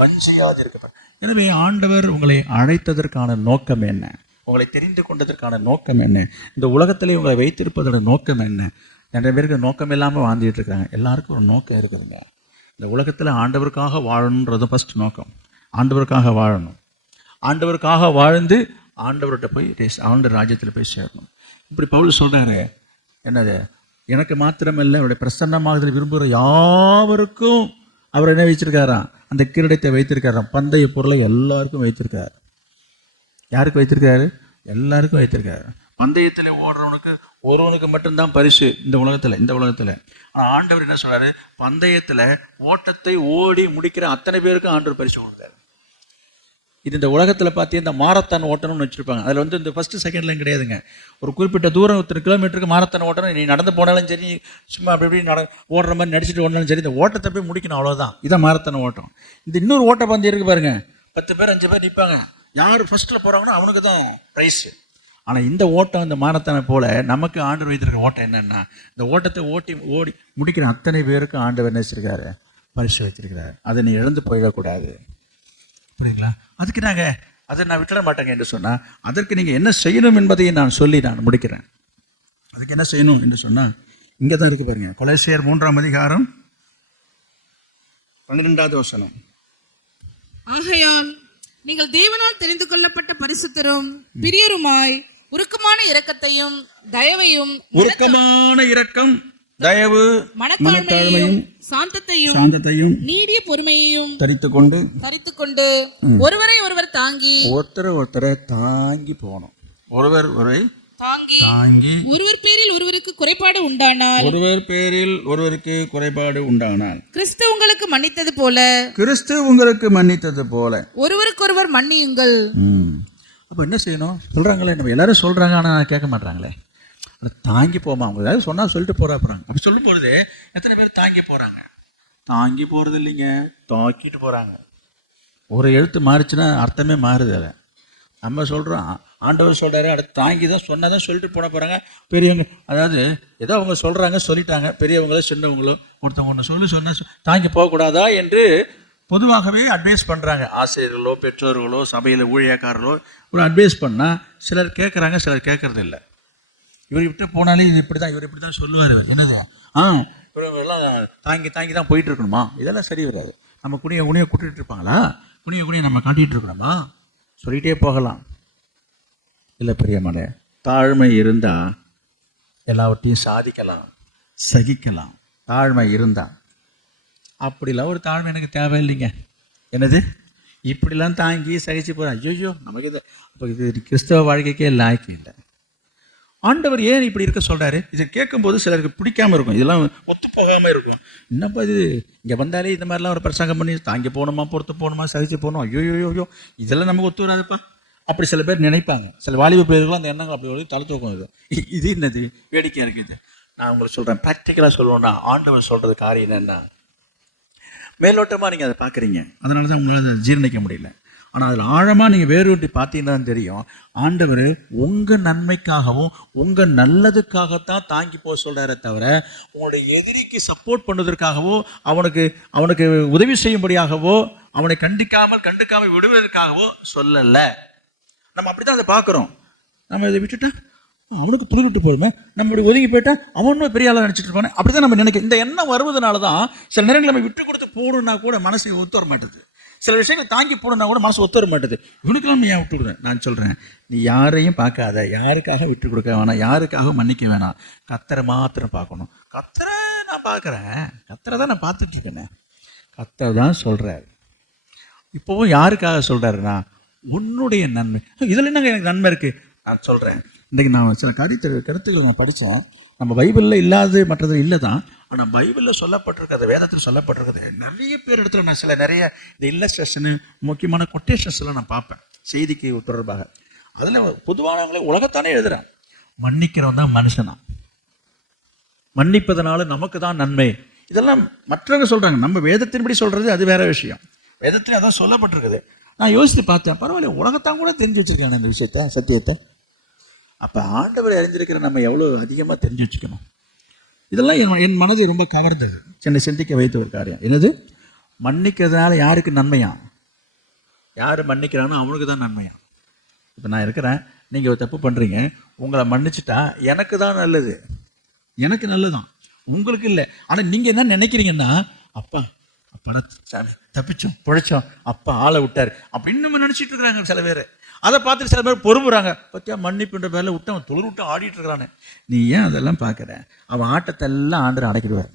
வஞ்சியாதிருக்க. எனவே ஆண்டவர் உங்களை அழைத்ததற்கான நோக்கம் என்ன? உங்களை தெரிந்து கொண்டதற்கான நோக்கம் என்ன? இந்த உலகத்திலே உங்களை வைத்திருப்பதோட நோக்கம் என்ன? நிறைய பேருக்கு நோக்கம் இல்லாமல் வாழ்ந்துட்டு இருக்காங்க. எல்லாருக்கும் ஒரு நோக்கம் இருக்குதுங்க. இந்த உலகத்தில் ஆண்டவருக்காக வாழணுன்றது ஃபஸ்ட் நோக்கம். ஆண்டவருக்காக வாழணும், ஆண்டவருக்காக வாழ்ந்து ஆண்டவர்கிட்ட போய் ஆண்டவர் ராஜ்யத்தில் போய் சேரணும். இப்படி பவுல் சொல்கிறாரு, என்னது, எனக்கு மாத்திரமல்ல அவருடைய பிரசன்னமாகுதல் விரும்புகிற யாவருக்கும் அவர் என்ன வச்சிருக்காராம்? அந்த கிரீடத்தை வைத்திருக்காராம். பந்தய பொருளை எல்லாருக்கும் வைத்திருக்காரு. யாருக்கு வைத்திருக்காரு? எல்லாருக்கும் வைத்திருக்காரு. பந்தயத்தில் ஓடுறவனுக்கு ஒருவனுக்கு மட்டும்தான் பரிசு இந்த உலகத்தில். ஆனால் ஆண்டவர் என்ன சொல்றாரு? பந்தயத்தில் ஓட்டத்தை ஓடி முடிக்கிற அத்தனை பேருக்கும் ஆண்டவர் பரிசு கொடுத்தாரு. இது இந்த உலகத்தில் பார்த்தீங்கன்னா இந்த மாரத்தான் ஓட்டணும்னு வச்சுருப்பாங்க. அதில் இந்த ஃபஸ்ட்டு செகண்ட்லையும் கிடையாதுங்க. ஒரு குறிப்பிட்ட தூரம் 1 கிலோமீட்டருக்கு மாரத்தான் ஓட்டணும். நீ நடந்து போனாலும் சரி, சும்மா அப்படி ஓடுற மாதிரி நடிச்சுட்டு ஓடினாலும் சரி, இந்த ஓட்டத்தை போய் முடிக்கணும், அவ்வளோதான். இதான் மாரத்தான் ஓட்டம். இந்த இன்னொரு ஓட்ட பந்தயம் இருக்குது பாருங்க, 10 பேர் 5 பேர் நிற்பாங்க. யார் ஃபஸ்ட்டில் போகிறாங்களோ அவனுக்கு தான் ப்ரைஸு. ஆனால் இந்த ஓட்டம், இந்த மாரத்தானை போல் நமக்கு ஆண்டவர் வைத்திருக்கிற ஓட்டம் என்னென்னா, இந்த ஓட்டத்தை ஓடி முடிக்கிற அத்தனை பேருக்கும் ஆண்டவர் என்ன வச்சிருக்காரு? பரிசு வைத்திருக்கிறார். அதை நீ இழந்து போயிடக்கூடாது. புரியுங்களா? அதுக்கு அதை நான் விட்டுட மாட்டேங்க என்று சொன்னால், அதற்கு நீங்கள் என்ன செய்யணும் என்பதையும் நான் முடிக்கிறேன். அதுக்கு என்ன செய்யணும் என்று சொன்னால், இங்கே தான் இருக்கு பாருங்க, கொலோசியர் 3ஆம் அதிகாரம் 12வது வசனம். ஆகையால் நீங்கள் தேவனால் தெரிந்து கொள்ளப்பட்ட பரிசுத்தரும் பிரியருமாய் உருக்கமான இரக்கத்தையும் தயவையும், உருக்கமான இரக்கம், தயவு, மனத்தாழ்மையும், சாந்தத்தையும் நீடிய பொறுமையையும் தரித்துக்கொண்டு ஒருவரை ஒருவர் தாங்கி, ஒருத்தரை தாங்கி போகணும். ஒருவர் தாங்கி ஒருவர் பேரில் ஒருவருக்கு குறைபாடு உண்டானால் கிறிஸ்து உங்களுக்கு மன்னித்தது போல ஒருவருக்கொருவர் மன்னியுங்கள். அப்ப என்ன செய்யணும்? சொல்றாங்களே, நம்ம எல்லாரும் சொல்றாங்க, ஆனா கேட்க மாட்டாங்களே. தாங்கி போமா, அவங்க ஏதாவது சொன்னா சொல்லிட்டு போறாங்க. அப்படி சொல்லும் பொழுது எத்தனை பேர் தாங்கி போறாங்க? தாங்கி போறது இல்லைங்க, தாக்கிட்டு போறாங்க. ஒரு எழுத்து மாறிச்சுன்னா அர்த்தமே மாறுது. அதை நம்ம சொல்றோம், ஆண்டவர் சொல்றாரு, அடுத்து தாங்கி தான் சொன்னாதான் சொல்லிட்டு போறாங்க பெரியவங்க. அதாவது ஏதோ அவங்க சொல்றாங்க, சொல்லிட்டாங்க, பெரியவங்களோ சின்னவங்களோ ஒருத்தவங்க ஒன்று சொன்னா தாங்கி போகக்கூடாதா என்று பொதுவாகவே அட்வைஸ் பண்ணுறாங்க. ஆசிரியர்களோ பெற்றோர்களோ சபையில் ஊழியக்காரர்களோ ஒரு அட்வைஸ் பண்ணால் சிலர் கேட்குறாங்க, சிலர் கேட்கறது இல்லை. இவர் விட்டு போனாலே இது இப்படி தான், இவர் இப்படி தான் சொல்லுவார். என்னது, இவங்கெல்லாம் தாங்கி தான் போயிட்டு இருக்கணுமா? இதெல்லாம் சரி வராது. நம்ம குனிய கூட்டிகிட்டு இருப்பாங்களா? குனிய நம்ம காட்டிகிட்டு இருக்கணுமா? சொல்லிகிட்டே போகலாம். இல்லை பிரியமானே, தாழ்மை இருந்தால் எல்லாவற்றையும் சாதிக்கலாம், சகிக்கலாம். தாழ்மை இருந்தால், அப்படிலாம் ஒரு தாழ்மை எனக்கு தேவையில்லைங்க. என்னது, இப்படிலாம் தாங்கி சகிச்சு போகிறேன், ஐயோ நமக்கு இது அப்போ இது கிறிஸ்தவ வாழ்க்கைக்கே லாய்க்கு இல்லை. ஆண்டவர் ஏன் இப்படி இருக்க சொல்கிறாரு? இதை கேட்கும்போது சிலருக்கு பிடிக்காமல் இருக்கும், இதெல்லாம் ஒத்து போகாமல் இருக்கும். என்னப்பா இது, இங்கே வந்தாலே இந்த மாதிரிலாம் ஒரு பிரசங்கம் பண்ணி தாங்கி போகணுமா, பொறுத்து போகணுமா, சகிச்சு போகணும், ஐயோ இதெல்லாம் நமக்கு ஒத்து வராதுப்பா, அப்படி சில பேர் நினைப்பாங்க. சில வாலிப பேர்களும் அந்த எண்ணங்கள் அப்படி ஒரு தலை தூக்கம். இது என்னது வேடிக்கையாக இருக்குது. நான் உங்களுக்கு சொல்கிறேன், ப்ராக்டிக்கலாக சொல்லணும்னா ஆண்டவர் சொல்கிறது காரியம் என்னென்னா, மேலோட்டமாக நீங்கள் அதை பார்க்குறீங்க, அதனால தான் உங்களால் அதை ஜீர்ணிக்க முடியல. ஆனால் அதில் ஆழமாக நீங்கள் வேரூட்டி பார்த்தீங்கன்னா தெரியும், ஆண்டவர் உங்கள் நன்மைக்காகவும் உங்கள் நல்லதுக்காகத்தான் தாங்கி போக சொல்கிறாரே தவிர உங்களுடைய எதிரிக்கு சப்போர்ட் பண்ணுவதற்காகவோ அவனுக்கு உதவி செய்யும்படியாகவோ அவனை கண்டுக்காமல் விடுவதற்காகவோ சொல்லலை. நம்ம அப்படி தான் அதை பார்க்குறோம். நம்ம இதை விட்டுட்டா அவனுக்கு புது விட்டு போடுமே, நம்ம இப்படி ஒதுங்கி போயிட்டா அவனும் பெரிய ஆளாக நினச்சிட்டு இருப்பானே, அப்படி தான் நம்ம நினைக்கிறோம். இந்த எண்ணம் வருவதனால தான் சில நேரங்கள் நம்ம விட்டு கொடுத்து போடுனா கூட மனசு ஒத்து வர மாட்டேது. சில விஷயங்கள் தாங்கி போடுனா கூட மனசு ஒத்து வர மாட்டேது. இவனுக்கெல்லாம் ஏன் விட்டு விடுறேன்? நான் சொல்கிறேன், நீ யாரையும் பார்க்காத, யாருக்காக விட்டு கொடுக்க வேணாம், யாருக்காக மன்னிக்க வேணாம், கத்தரை மாத்திரம் பார்க்கணும். கத்தரை நான் பார்க்குறேன், கத்தரை தான் நான் பார்த்துட்டு இருக்கேனே, கத்தரை தான் சொல்கிறார். இப்போவும் யாருக்காக சொல்கிறாருன்னா உன்னுடைய நன்மை. இதில் என்னங்க எனக்கு நன்மை இருக்குது? நான் சொல்கிறேன், இன்றைக்கி நான் சில கருத்துக்கள் நான் படித்தேன். நம்ம பைபிளில் இல்லாது மற்றது இல்லை தான், ஆனால் பைபிளில் சொல்லப்பட்டிருக்கிறது, வேதத்தில் சொல்லப்பட்டிருக்கிறது நிறைய பேர் இடத்துல நான் நிறைய இந்த இல்லஸ்ட்ரேஷனு முக்கியமான கொட்டேஷன்ஸ் எல்லாம் நான் பார்ப்பேன் செய்திக்கு தொடர்பாக. அதில் பொதுவானவங்களே உலகத்தானே எழுதுகிறேன், மன்னிக்கிறவன் தான் மனுஷனா, மன்னிப்பதனால நமக்கு தான் நன்மை. இதெல்லாம் மற்றவங்க சொல்கிறாங்க, நம்ம வேதத்தின்படி சொல்கிறது அது வேற விஷயம். வேதத்தில் அதான் சொல்லப்பட்டிருக்குது. நான் யோசித்து பார்த்தேன், பரவாயில்ல, உலகத்தான் கூட தெரிஞ்சு வச்சுருக்காங்க இந்த விஷயத்த, சத்தியத்தை. அப்போ ஆண்டவர் அறிஞ்சிருக்கிற நம்ம எவ்வளோ அதிகமாக தெரிஞ்சு வச்சுக்கணும். இதெல்லாம் என் மனதை ரொம்ப கவர்ந்தது, சென்னை சிந்திக்க வைத்த ஒரு காரியம். என்னது? மன்னிக்கிறதுனால யாருக்கு நன்மையா? யார் மன்னிக்கிறானோ அவனுக்கு தான் நன்மையா. இப்போ நான் இருக்கிறேன், நீங்கள் ஒரு தப்பு பண்ணுறீங்க, உங்களை மன்னிச்சிட்டா எனக்கு தான் நல்லது, எனக்கு நல்லதுதான், உங்களுக்கு இல்லை. ஆனால் நீங்கள் என்ன நினைக்கிறீங்கன்னா, அப்பா தப்பிச்சோம் பிழைச்சோம், அப்பா ஆளை விட்டார் அப்படின்னு நம்ம நினச்சிட்டு இருக்கிறாங்க சில பேர். அதை பார்த்துட்டு சில பேர் பொறுப்புறாங்க, பற்றியா மன்னிப்புன்ற பேரில் விட்டு அவன் தொழில் விட்டு ஆடிட்டு இருக்கிறானே. நீ ஏன் அதெல்லாம் பார்க்குற? அவன் ஆட்டத்தை எல்லாம் ஆண்டு அடைக்கிடுவார்.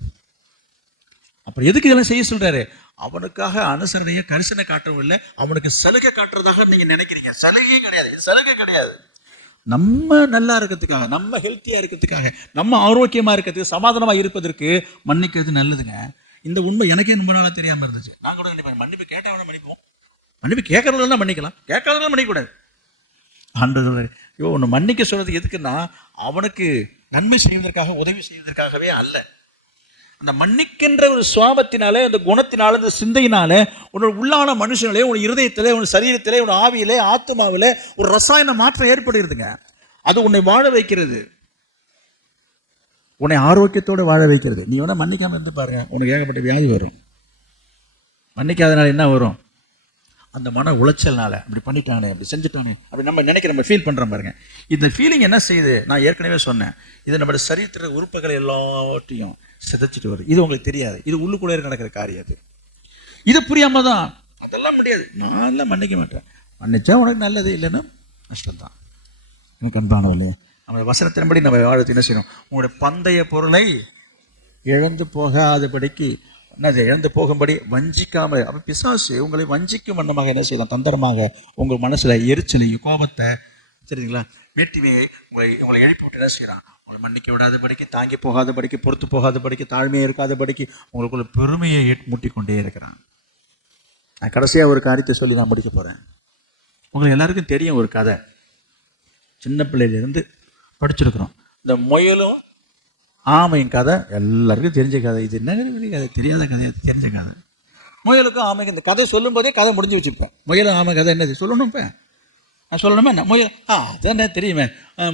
அப்புறம் எதுக்கு இதெல்லாம் செய்ய சொல்கிறாரு? அவனுக்காக அனுசரணையை கரிசனை காட்டவும் இல்லை, அவனுக்கு சலுகை காட்டுறதாக நீங்கள் நினைக்கிறீங்க. சலுகையும் கிடையாது, சலுகை கிடையாது. நம்ம நல்லா இருக்கிறதுக்காக, நம்ம ஹெல்த்தியாக இருக்கிறதுக்காக, நம்ம ஆரோக்கியமாக இருக்கிறதுக்கு, சமாதானமாக இருப்பதற்கு மன்னிக்கிறது நல்லதுங்க. இந்த உண்மை எனக்கே ரொம்ப நாளாக தெரியாமல் இருந்துச்சு. நான் கூட நினைப்பேன், மன்னிப்பு கேட்டவன மன்னிப்போம், மன்னிப்பு கேட்கறதுலாம் மன்னிக்கலாம், கேட்கறதுலாம் மன்னிக்கக்கூடாது. ஆண்டவர் ஒன்று மன்னிக்க சொல்றது எதுக்குன்னா அவனுக்கு நன்மை செய்வதற்காக, உதவி செய்வதற்காகவே அல்ல. அந்த மன்னிக்கின்ற ஒரு சுவாபத்தினாலே, அந்த குணத்தினால, அந்த சிந்தையினால உன்னோட உள்ளான மனுஷனிலே, உன் இருதயத்திலே, உன் சரீரத்திலே, உன் ஆவியிலே, ஆத்மாவிலே ஒரு ரசாயன மாற்றம் ஏற்படுகிறதுங்க. அது உன்னை வாழ வைக்கிறது, உன்னை ஆரோக்கியத்தோடு வாழ வைக்கிறது. நீ வேணா மன்னிக்காமல் இருந்து பாருங்க, உனக்கு ஏகப்பட்ட வியாதி வரும். மன்னிக்காதனால என்ன வரும்? அந்த மன உளைச்சல்னால அப்படி பண்ணிட்டானே, அப்படி செஞ்சுட்டானே, அப்படி நம்ம நினைக்கிற, நம்ம ஃபீல் பண்ணுறோம் பாருங்க. இந்த ஃபீலிங் என்ன செய்யுது? நான் ஏற்கனவே சொன்னேன், இது நம்மளோட சரீரத்தில் உறுப்புகளை எல்லாத்தையும் சிதைச்சிட்டு வருது. இது உங்களுக்கு தெரியாது, இது உள்ளுக்குள்ளே நடக்கிற காரியம். இது புரியாம தான் அதெல்லாம் முடியாது, நான் எல்லாம் மன்னிக்க மாட்டேன், மன்னிச்சா உனக்கு நல்லது, இல்லைன்னா நஷ்டம்தான். எனக்கு அன்பானவர்களே, நம்ம வசனத்தின்படி நம்ம வாழ்த்து என்ன செய்யணும்? உங்களுடைய பந்தய பொருளை இழந்து போகாதபடிக்கு, என்னது இழந்து போகும்படி வஞ்சிக்காமல். அப்போ பிசாசு உங்களை வஞ்சிக்கும் வண்ணமாக என்ன செய்யலாம்? தந்திரமாக உங்கள் மனசில் எரிச்சலையும் கோபத்தை, சரிங்களா, வேட்டிமையை உங்களை எழுப்பி விட்டு என்ன செய்யலாம்? உங்களை மன்னிக்க விடாதபடிக்கு, தாங்கி போகாதபடிக்கு, பொறுத்து போகாதபடிக்கு, தாழ்மையாக இருக்காதபடிக்கு உங்களுக்குள்ள பெருமையை மூட்டி கொண்டே இருக்கிறான். நான் கடைசியாக ஒரு காரியத்தை சொல்லி நான் முடிக்க போகிறேன். உங்களுக்கு எல்லாருக்கும் தெரியும் ஒரு கதை, சின்ன பிள்ளையிலேருந்து படிச்சிருக்கிறோம். இந்த முயலும் ஆமையின் கதை எல்லாருக்கும் தெரிஞ்ச கதை. இது என்ன கதை? தெரியாத கதையா? தெரிஞ்ச கதை. முயலுக்கும் ஆமைக்கும் இந்த கதை சொல்லும் போதே கதை முடிஞ்சு வச்சுப்பேன். முயலும் ஆமை கதை என்னது சொல்லணும்? இப்போ நான் சொல்லணுமா என்ன? முயல் அது என்ன தெரியுமே,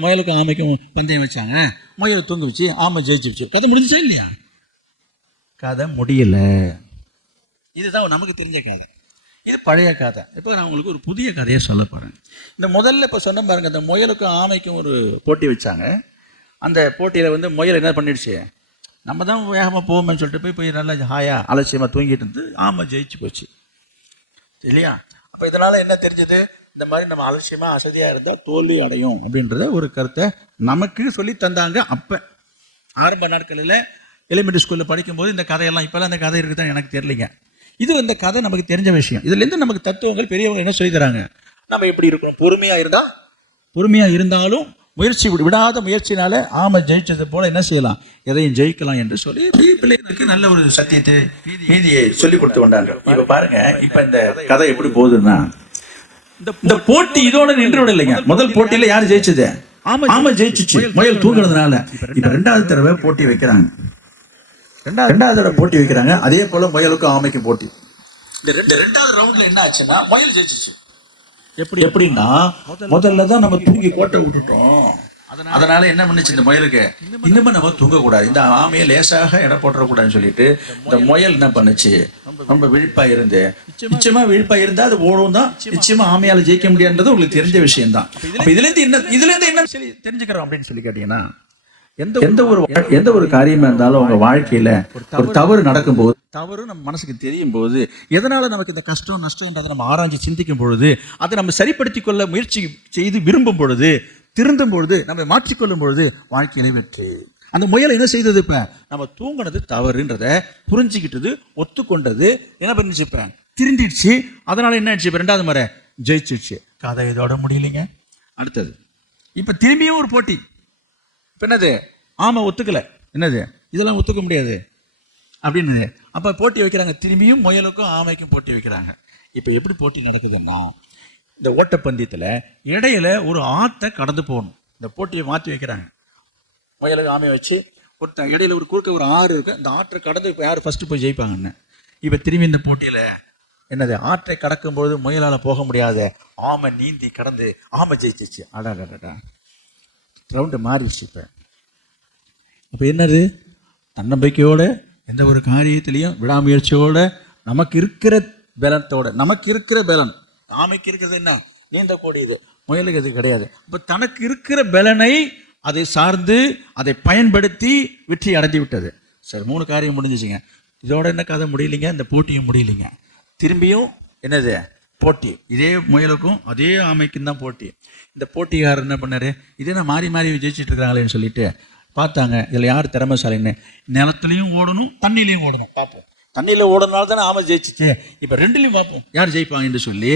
முயலுக்கும் ஆமைக்கும் பந்தயம் வச்சாங்க, முயல் தூங்க வச்சு ஆமை ஜெயிச்சு கதை முடிஞ்சிச்சா இல்லையா? கதை முடியல. இதுதான் நமக்கு தெரிஞ்ச கதை, இது பழைய கதை. இப்போ நான் உங்களுக்கு ஒரு புதிய கதையை சொல்ல போகிறேன். இந்த முதல்ல இப்போ சொன்ன பாருங்க, இந்த முயலுக்கும் ஆமைக்கும் ஒரு போட்டி வச்சாங்க. அந்த போட்டியில் முயல் என்ன பண்ணிடுச்சு, நம்ம தான் வேகமாக போவோம்னு சொல்லிட்டு போய் நல்லா ஹாயாக அலட்சியமாக தூங்கிட்டு இருந்து ஆமை ஜெயிச்சு போச்சு இல்லையா? அப்போ இதனால் என்ன தெரிஞ்சது? இந்த மாதிரி நம்ம அலட்சியமாக அசதியாக இருந்தால் தோல்வி அடையும் அப்படின்றத ஒரு கருத்தை நமக்கு சொல்லி தந்தாங்க. அப்போ ஆரம்ப நாட்களில் எலிமெண்ட்ரி ஸ்கூலில் படிக்கும்போது இந்த கதையெல்லாம், இப்போல்லாம் அந்த கதை இருக்குதான் எனக்கு தெரியலைங்க. இது இந்த கதை நமக்கு தெரிஞ்ச விஷயம். இதுலேருந்து நமக்கு தத்துவங்கள் பெரியவங்க என்ன சொல்லி தராங்க? நம்ம எப்படி இருக்கணும்? பொறுமையாக இருந்தாலும் முயற்சி விடாத முயற்சினால ஆமை ஜெயிச்சது போல என்ன செய்யலாம்? எதையும் ஜெயிக்கலாம் என்று சொல்லி பிள்ளைகளுக்கு நல்ல ஒரு சத்தியத்தை, நீதியை சொல்லி கொடுத்து கொண்டாங்க. இப்ப பாருங்க, இப்ப இந்த கதை எப்படி போகுதுன்னா, இந்த போட்டி இதோட நின்று இல்லைங்க. முதல் போட்டியில யாரு ஜெயிச்சது? ஆமை ஜெயிச்சிச்சு, முயல் தூங்குறதுனால. இப்ப ரெண்டாவது தடவை போட்டி வைக்கிறாங்க. ரெண்டாவது தடவை போட்டி வைக்கிறாங்க. அதே போல முயலுக்கும் ஆமைக்கும் போட்டி. இந்த ரெண்டாவது ரவுண்ட்ல என்ன ஆச்சுன்னா முயல் ஜெயிச்சிச்சு. எப்படின்னா முதல்ல தான் நம்ம தூங்கி கோட்டை விட்டுட்டோம். அதனால என்ன பண்ணுச்சு இந்த முயலுக்கு, இன்னுமே நம்ம தூங்கக்கூடாது, இந்த ஆமையை லேசாக எடை போட்டுறக்கூடாதுன்னு சொல்லிட்டு இந்த முயல் என்ன பண்ணுச்சு, ரொம்ப விழிப்பா இருந்து, நிச்சயமா விழிப்பா இருந்தா அது ஓடும் தான், நிச்சயமா ஆமையால ஜெயிக்க முடியாதுன்றது உங்களுக்கு தெரிஞ்ச விஷயம் தான். அப்ப இதுல இருந்து என்ன சொல்லி தெரிஞ்சுக்கிறோம் அப்படின்னு சொல்லி கேட்டீங்கன்னா, எந்த ஒரு காரியமா இருந்தாலும் உங்க வாழ்க்கையில ஒரு தவறு நடக்கும்போது, தவறு நம்ம மனசுக்கு தெரியும் போது, எதனால நமக்கு இந்த கஷ்டம் நஷ்டம்ன்றதை நம்ம ஆராய்ச்சி சிந்திக்கும் பொழுது, அதை நம்ம சரிப்படுத்திக் கொள்ள முயற்சி செய்து விரும்பும் பொழுது, திருந்தும் பொழுது, நம்ம மாற்றிக்கொள்ளும் பொழுது வாழ்க்கையில வெற்றி. அந்த முயல் என்ன செய்தது, இப்ப நம்ம தூங்கினது தவறுன்றத புரிஞ்சுக்கிட்டது, ஒத்துக்கொண்டது, என்ன பண்ணிச்சு, இப்ப திருந்திடுச்சு. அதனால என்ன ஆயிடுச்சு, இப்ப ரெண்டாவது முறை ஜெயிச்சிடுச்சு. கதை இதோட முடியலைங்க. அடுத்தது இப்ப திரும்பியும் ஒரு போட்டி. இப்ப என்னது, ஆமா ஒத்துக்கல, என்னது இதெல்லாம் ஒத்துக்க முடியாது அப்படின்னு அப்ப போட்டி வைக்கிறாங்க. திரும்பியும் முயலுக்கும் ஆமைக்கும் போட்டி வைக்கிறாங்க. இப்ப எப்படி போட்டி நடக்குதுன்னா, இந்த ஓட்டப்பந்தயத்துல இடையில ஒரு ஆத்தை கடந்து போகணும். இந்த போட்டியை மாற்றி வைக்கிறாங்க. முயலுக்கு ஆமையை வச்சு ஒருத்தன் இடையில ஒரு குறுக்க ஒரு ஆறு இருக்கு, இந்த ஆற்றை கடந்து இப்போ யார் ஃபர்ஸ்ட் போய் ஜெயிப்பாங்கன்னு. இப்ப திரும்பி இந்த போட்டியில என்னது, ஆற்றை கடக்கும்பொழுது முயலால போக முடியாத ஆமை நீந்தி கடந்து ஆமை ஜெயிச்சிச்சு. அடாடா, ரவுண்டு மாறிடுச்சு. இப்போ என்னது, தன்னம்பிக்கையோட எந்த ஒரு காரியத்திலையும் விடாமுயற்சியோட நமக்கு இருக்கிற பலத்தோட, நமக்கு இருக்கிற பலன், ஆமைக்கு இருக்கிறது என்ன, நீண்ட கோடியது, முயலுக்கு அது கிடையாது. இப்போ தனக்கு இருக்கிற பலனை அதை சார்ந்து அதை பயன்படுத்தி வெற்றி அடைந்து விட்டது. சரி, 3 காரியம் முடிஞ்சிச்சுங்க. இதோட என்ன கதை முடியலைங்க, இந்த போட்டியும் முடியலைங்க. திரும்பியும் என்னது போட்டி, இதே முயலுக்கும் அதே ஆமைக்கும் தான் போட்டி. இந்த போட்டிக்காரர் என்ன பண்ணாரு, இதே மாறி மாறி ஜெயிச்சுட்டு இருக்கிறாங்களேன்னு சொல்லிட்டு பார்த்தாங்க, இதில் யார் திறமைசாலின்னு. நிலத்துலையும் ஓடணும், தண்ணிலையும் ஓடணும், பார்ப்போம். தண்ணியில் ஓடனால தானே ஆமை ஜெயிச்சிச்சு, இப்போ ரெண்டுலையும் பார்ப்போம் யார் ஜெயிப்பாங்கன்னு சொல்லி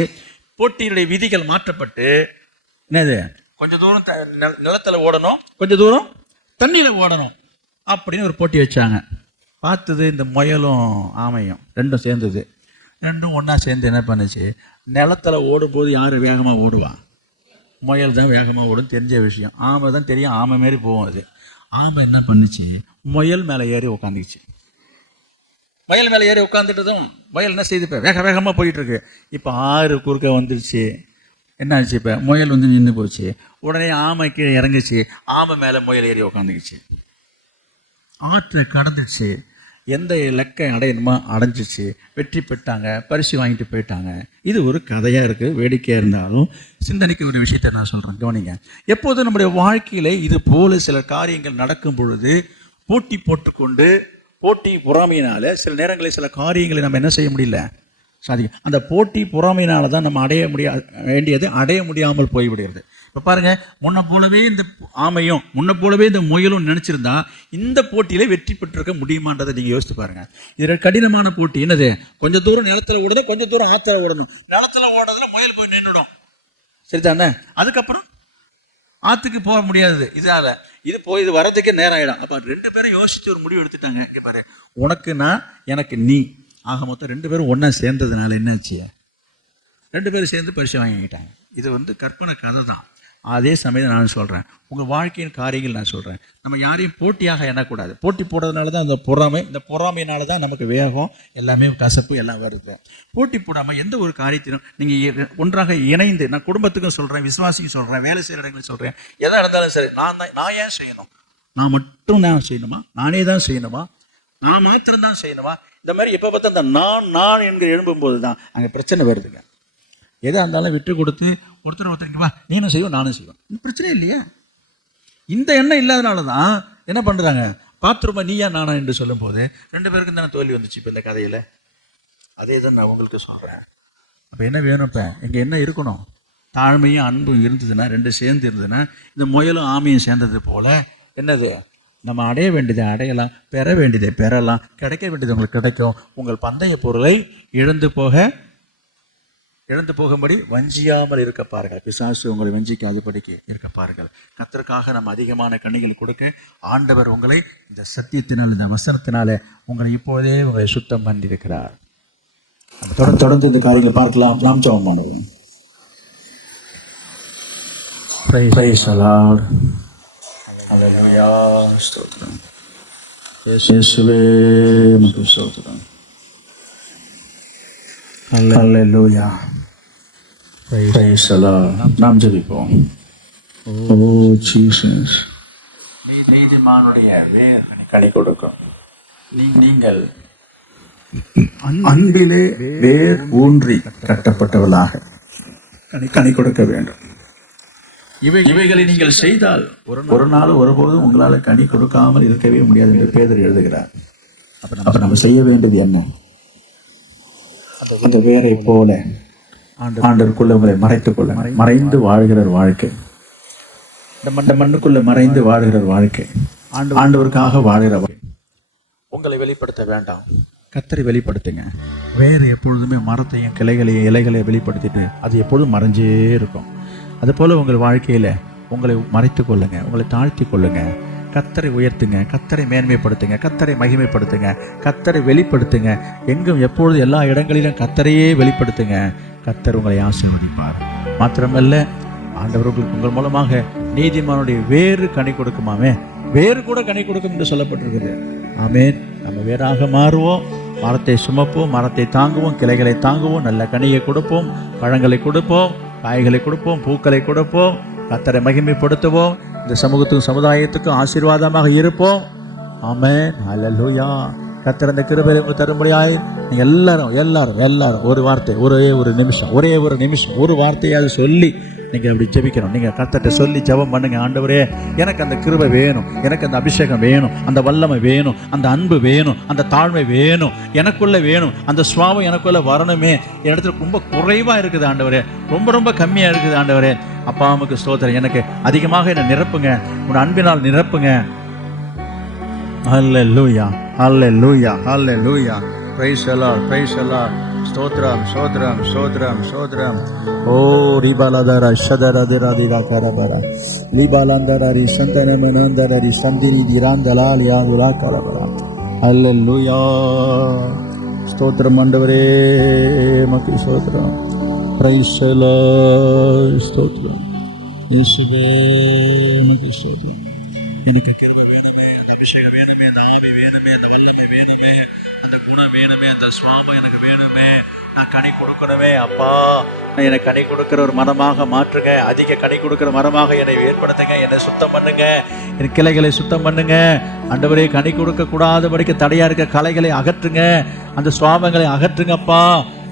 போட்டியுடைய விதிகள் மாற்றப்பட்டு என்னது, கொஞ்சம் தூரம் நிலத்தில் ஓடணும், கொஞ்சம் தூரம் தண்ணியில் ஓடணும் அப்படின்னு ஒரு போட்டி வச்சாங்க. பார்த்தது இந்த முயலும் ஆமையும் ரெண்டும் சேர்ந்தது. ரெண்டும் ஒன்றா சேர்ந்து என்ன பண்ணுச்சு, நிலத்தில் ஓடும்போது யார் வேகமாக ஓடுவான், முயல் தான் வேகமாக ஓடும், தெரிஞ்ச விஷயம். ஆமை தான் தெரியும், ஆமை மாரி போகும் அது. ஆமை என்ன பண்ணுச்சு, முயல் மேலே ஏறி உட்காந்துச்சு. முயல் மேலே ஏறி உட்காந்துட்டதும் முயல் என்ன செய்து, இப்போ வேகமாக போயிட்டு இருக்கு. இப்போ ஆறு குறுக்க வந்துடுச்சு. என்ன ஆச்சு, இப்போ முயல் வந்து நின்று போச்சு. உடனே ஆமை கீழே இறங்குச்சு, ஆமை மேலே முயல் ஏறி உட்காந்துக்குச்சு. ஆற்றை கடந்துச்சு, எந்த இலக்கை அடையணுமோ அடைஞ்சிச்சு, வெற்றி பெற்றாங்க, பரிசு வாங்கிட்டு போயிட்டாங்க. இது ஒரு கதையாக இருக்குது, வேடிக்கையாக இருந்தாலும் சிந்தனைக்கு ஒரு விஷயத்தை நான் சொல்கிறேன், கவனிங்க. எப்போதும் நம்முடைய வாழ்க்கையில் இது போல சில காரியங்கள் நடக்கும் பொழுது போட்டி போட்டுக்கொண்டு, போட்டி பொறாமையினால சில நேரங்களில் சில காரியங்களை நம்ம என்ன செய்ய முடியல, சாதிக்கும். அந்த போட்டி பொறாமையினால தான் நம்ம அடைய வேண்டியது அடைய முடியாமல் போய்விடுகிறது. இப்போ பாருங்க, முன்ன போலவே இந்த ஆமையும் முன்ன போலவே இந்த முயலும் நினைச்சிருந்தா இந்த போட்டியில வெற்றி பெற்றிருக்க முடியுமான்றதை நீங்க யோசித்து பாருங்க. இது கடினமான போட்டி. என்னது, கொஞ்சம் தூரம் நிலத்துல ஓடணும், கொஞ்சம் தூரம் ஆத்துல ஓடணும். நிலத்துல ஓடுறதுல முயல் போய் நின்றுடும், சரிதானே? அதுக்கப்புறம் ஆத்துக்கு போக முடியாது. இது வரதுக்கே நேரம் ஆயிடும். அப்ப 2 பேரும் யோசிச்சு ஒரு முடிவு எடுத்துட்டாங்க. இங்க பாரு, உனக்கு நான், எனக்கு நீ, ஆக மொத்தம் 2 பேரும் ஒன்னா சேர்ந்ததுனால என்னாச்சு, 2 பேரும் சேர்ந்து பரிசு வாங்கிக்கிட்டாங்க. இது கற்பனை கதை தான். அதே சமயம் நான் சொல்கிறேன், உங்கள் வாழ்க்கையின் காரியங்கள் நான் சொல்கிறேன், நம்ம யாரையும் போட்டியாக எண்ணக்கூடாது. போட்டி போடுறதுனால தான் அந்த பொறாமை, இந்த பொறாமையினால தான் நமக்கு வேகம், எல்லாமே கசப்பு எல்லாம் வருது. போட்டி போடாமல் எந்த ஒரு காரியத்திலும் நீங்கள் ஒன்றாக இணைந்து, நான் குடும்பத்துக்கும் சொல்கிறேன், விசுவாசிக்கும் சொல்கிறேன், வேலை செய்கிற இடங்களும் சொல்கிறேன், எதாக இருந்தாலும் சரி, நான் ஏன் செய்யணும், நான் மட்டும் நான் செய்யணுமா, நானே தான் செய்யணுமா, நான் மாத்திரம்தான் செய்யணுமா, இந்த மாதிரி எப்போ பார்த்தா அந்த நான் என்கிற எழும்பும்போது தான் அங்கே பிரச்சனை வருதுங்க. எதாக இருந்தாலும் விட்டு கொடுத்து ஒருத்தருக்கு வா, நீனும் செய்வோம் நானும் செய்வோம், இந்த பிரச்சனை இல்லையா? இந்த எண்ணம் இல்லாதனால தான் என்ன பண்ணுறாங்க, பாத்திரமா நீயா நானா என்று சொல்லும் போது 2 பேருக்கும் தானே தோல்வி வந்துச்சு. இப்போ இந்த கதையில் அதே தான் நான் உங்களுக்கு சொல்கிறேன். அப்போ என்ன வேணும், இப்போ இங்கே என்ன இருக்கணும், தாழ்மையும் அன்பும் இருந்ததுன்னா, 2 சேர்ந்து இருந்ததுன்னா, இந்த முயலும் ஆமையும் சேர்ந்தது போல் என்னது, நம்ம அடைய வேண்டியதை அடையலாம், பெற வேண்டியதை பெறலாம், கிடைக்க வேண்டியது உங்களுக்கு கிடைக்கும். உங்கள் பந்தய பொருளை இழந்து போகும்படி வஞ்சியாமல் இருக்க பாருங்கள். பிசாசு உங்களை வஞ்சிக்காதபடிக்கு இருக்க பாருங்கள். கர்த்தருக்காக நம்ம அதிகமான கனிகள் கொடுக்க ஆண்டவர் உங்களை இந்த சத்தியத்தினால், இந்த வசனத்தினால உங்களை இப்போதே உங்களை சுத்தம் பண்ணியிருக்கிறார். நம்ம தொடர்ந்து இந்த காரியங்களை பார்க்கலாம். நாம் ஜெபம் பண்ணுவோம். Praise the Lord. Hallelujah. ஸ்தோத்திரம். இயேசுவே உமக்கு ஸ்தோத்திரம். Hallelujah. Praise the Lord. நாம் ஜெபிப்போம். Oh Jesus. நீதிமானுடைய வேர் கனி கொடுக்கும். நீங்கள் அன்பிலே வேர் ஊன்றி கட்டப்பட்டவர்களாக கனி கொடுக்க வேண்டும். இவைகளை நீங்கள் செய்தால் ஒரு நாள் ஒருபோதும் உங்களால் கனி கொடுக்காமல் இருக்கவே முடியாது என்று பேதர் எழுதுகிறார். அப்ப நம்ம செய்ய வேண்டியது என்ன? அந்த வேரை போல ஆண்டவருக்குள்ள உங்களை மறைத்துக் கொள்ள, மறைந்து வாழ்கிற வாழ்க்கை, இந்த மண்ணுக்குள்ள மறைந்து வாழ்கிற வாழ்க்கை, ஆண்டவருக்காக வாழ்கிற உங்களை வெளிப்படுத்த வேண்டாம், கர்த்தரை வெளிப்படுத்துங்க. வேறு எப்பொழுதுமே மரத்தையும் கிளைகளையும் இலைகளையும் வெளிப்படுத்திட்டு அது எப்பொழுதும் மறைஞ்சே இருக்கும். அதுபோல் உங்கள் வாழ்க்கையில் உங்களை மறைத்து கொள்ளுங்க, உங்களை தாழ்த்தி கொள்ளுங்க. கர்த்தரை உயர்த்துங்க, கர்த்தரை மேன்மைப்படுத்துங்க, கர்த்தரை மகிமைப்படுத்துங்க, கர்த்தரை வெளிப்படுத்துங்க. எங்கும் எப்பொழுது எல்லா இடங்களிலும் கர்த்தரையே வெளிப்படுத்துங்க. கர்த்தர் உங்களை ஆசீர்வதிப்பார். மாத்திரமல்ல, ஆண்டவர்களுக்கு உங்கள் மூலமாக நீதிமானுடைய வேறு கனி கொடுக்குமாமே, வேறு கூட கனி கொடுக்கும் என்று சொல்லப்பட்டிருக்குது. ஆமேன். நம்ம வேறாக மாறுவோம், மரத்தை சுமப்போம், மரத்தை தாங்குவோம், கிளைகளை தாங்குவோம், நல்ல கனியை கொடுப்போம், பழங்களை கொடுப்போம், காய்களை கொடுப்போம், பூக்களை கொடுப்போம், கர்த்தரை மகிமைப்படுத்துவோம், இந்த சமூகத்துக்கும் சமுதாயத்துக்கும் ஆசீர்வாதமாக இருப்போம். ஆமென். ஹல்லேலூயா. கர்த்தர் அந்த கிருபையை உங்களுக்கு தரும்படியாய் நீங்கள் எல்லாரும் ஒரு வார்த்தை, ஒரே ஒரு நிமிஷம் ஒரு வார்த்தையாவது சொல்லி நீங்கள் அப்படி ஜெபிக்கணும். நீங்கள் கர்த்தர்ட்ட சொல்லி ஜெபம் பண்ணுங்க. ஆண்டவரே, எனக்கு அந்த கிருபை வேணும், எனக்கு அந்த அபிஷேகம் வேணும், அந்த வல்லமை வேணும், அந்த அன்பு வேணும், அந்த தாழ்மை வேணும், எனக்குள்ள வேணும், அந்த சுவாபம் எனக்குள்ள வரணுமே. என் இடத்துல ரொம்ப குறைவாக இருக்குது ஆண்டவரே, ரொம்ப கம்மியாக இருக்குது ஆண்டவரே. அப்பா அம்மாவுக்கு ஸ்தோத்திரம். எனக்கு அதிகமாக என்னை நிரப்புங்க, உன் அன்பினால் நிரப்புங்க. Hallelujah, hallelujah, hallelujah. Praise the lord, praise the lord. ஸ்தோத்திரம். ஓ ரிபாலதர ஷதரதிரதிரா கரபர லிபாலந்தரரி சந்தனமனந்தரரி சந்திரி திராந்தலால் யாதுரா கரபர. ஹல்லேலூயா. ஸ்தோத்திரம் ஆண்டவரே, மக்கு ஸ்தோத்திரம். Price the lord. ஸ்தோத்திரம் இயேசுவே, மக்கு ஸ்தோத்திரம். எனக்கு கிருபை வேணுமே, அந்த அபிஷேகம் வேணுமே, அந்த ஆவி வேணுமே, அந்த வல்லமை வேணுமே, அந்த குணம் வேணுமே, அந்த சுவாபம் எனக்கு வேணுமே. நான் கனி கொடுக்கணுமே. அப்பா, எனக்கு கனி கொடுக்குற ஒரு மரமாக மாற்றுங்க, அதிக கனி கொடுக்குற மரமாக என்னை ஏற்படுத்துங்க, என்னை சுத்தம் பண்ணுங்க, என் கிளைகளை சுத்தம் பண்ணுங்க. ஆண்டவரே, கனி கொடுக்க கூடாதபடிக்கு தடையா இருக்க களைகளை அகற்றுங்க, அந்த சுவாபங்களை அகற்றுங்கப்பா.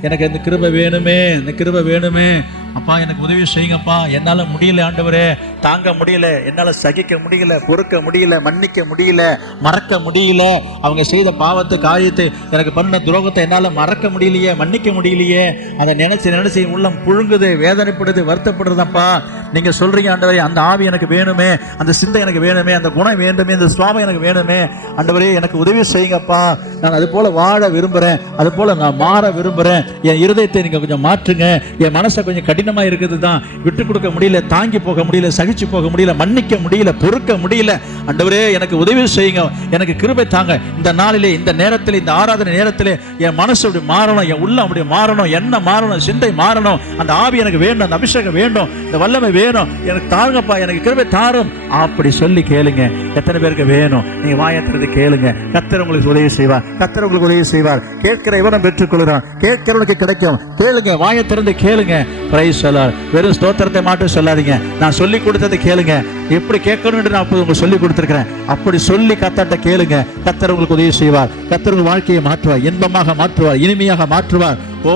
எனக்கு இந்த கிருபை வேணுமே, இந்த கிருபை வேணுமே. அப்பா, எனக்கு உதவி செய்யுங்கப்பா. என்னால் முடியல ஆண்டவரே, தாங்க முடியல, என்னால் சகிக்க முடியல, பொறுக்க முடியல, மன்னிக்க முடியல, மறக்க முடியல. அவங்க செய்த பாவத்தை, காரியத்தை, எனக்கு பண்ண துரோகத்தை என்னால் மறக்க முடியலையே, மன்னிக்க முடியலையே. அதை நினைச்சு உள்ளம் புழுங்குது, வேதனைப்படுது, வருத்தப்படுறதப்பா. நீங்க சொல்றீங்க ஆண்டவரே, அந்த ஆவி எனக்கு வேணுமே, அந்த சிந்தை எனக்கு வேணுமே, அந்த குணம் வேண்டுமே, அந்த சுவாபம் எனக்கு வேணுமே. ஆண்டவரே, எனக்கு உதவி செய்யுங்கப்பா. நான் அது போல வாழ விரும்புறேன், அது போல நான் மாற விரும்புறேன். என் இருதயத்தை நீங்க கொஞ்சம் மாற்றுங்க. என் மனசை கொஞ்சம் கடினமா இருக்குது தான், விட்டு கொடுக்க முடியல, தாங்கி போக முடியல, சகிச்சு போக முடியல, மன்னிக்க முடியல, பொறுக்க முடியல. ஆண்டவரே, எனக்கு உதவி செய்யுங்க, எனக்கு கிருபை தாங்க. இந்த நாளிலே, இந்த நேரத்தில், இந்த ஆராதனை நேரத்திலே என் மனசு அப்படி மாறணும், என் உள்ளம் அப்படி மாறணும், என்ன மாறணும், சிந்தை மாறணும். அந்த ஆவி எனக்கு வேண்டும், அந்த அபிஷேகம் வேண்டும், இந்த வல்லமை வேணும். எனக்கு தாருங்கப்பா, எனக்கு கிருபை தாரும். அப்படி சொல்லி கேளுங்க. எத்தனை பேருக்கு வேணும்? நீங்க வாயத்திலிருந்து கேளுங்க. கர்த்தர் உங்களுக்கு உதவி செய்வார், கர்த்தர் உங்களுக்கு உதவி செய்வார். கேட்கிற இவனும் பெற்றுக்கொள்கிறான், கேட்கிறவனுக்கு கிடைக்கும். கேளுங்க, வாயத்திலிருந்து கேளுங்க. Price the Lord. வெறும் ஸ்தோத்திரத்தை மட்டும் சொல்லாதீங்க. நான் சொல்லி கொடுத்ததை கேளுங்க. எப்படி கேட்கணும் என்று நான் உங்களுக்கு சொல்லி கொடுத்திருக்கிறேன். அப்படி சொல்லி கர்த்தர்ட்ட கேளுங்க. கர்த்தர் உங்களுக்கு உதவி செய்வார். கர்த்தர் உங்கள் வாழ்க்கையை மாற்றுவார், இன்பமாக மாற்றுவார், இனிமையாக மாற்றுவார். ஓ,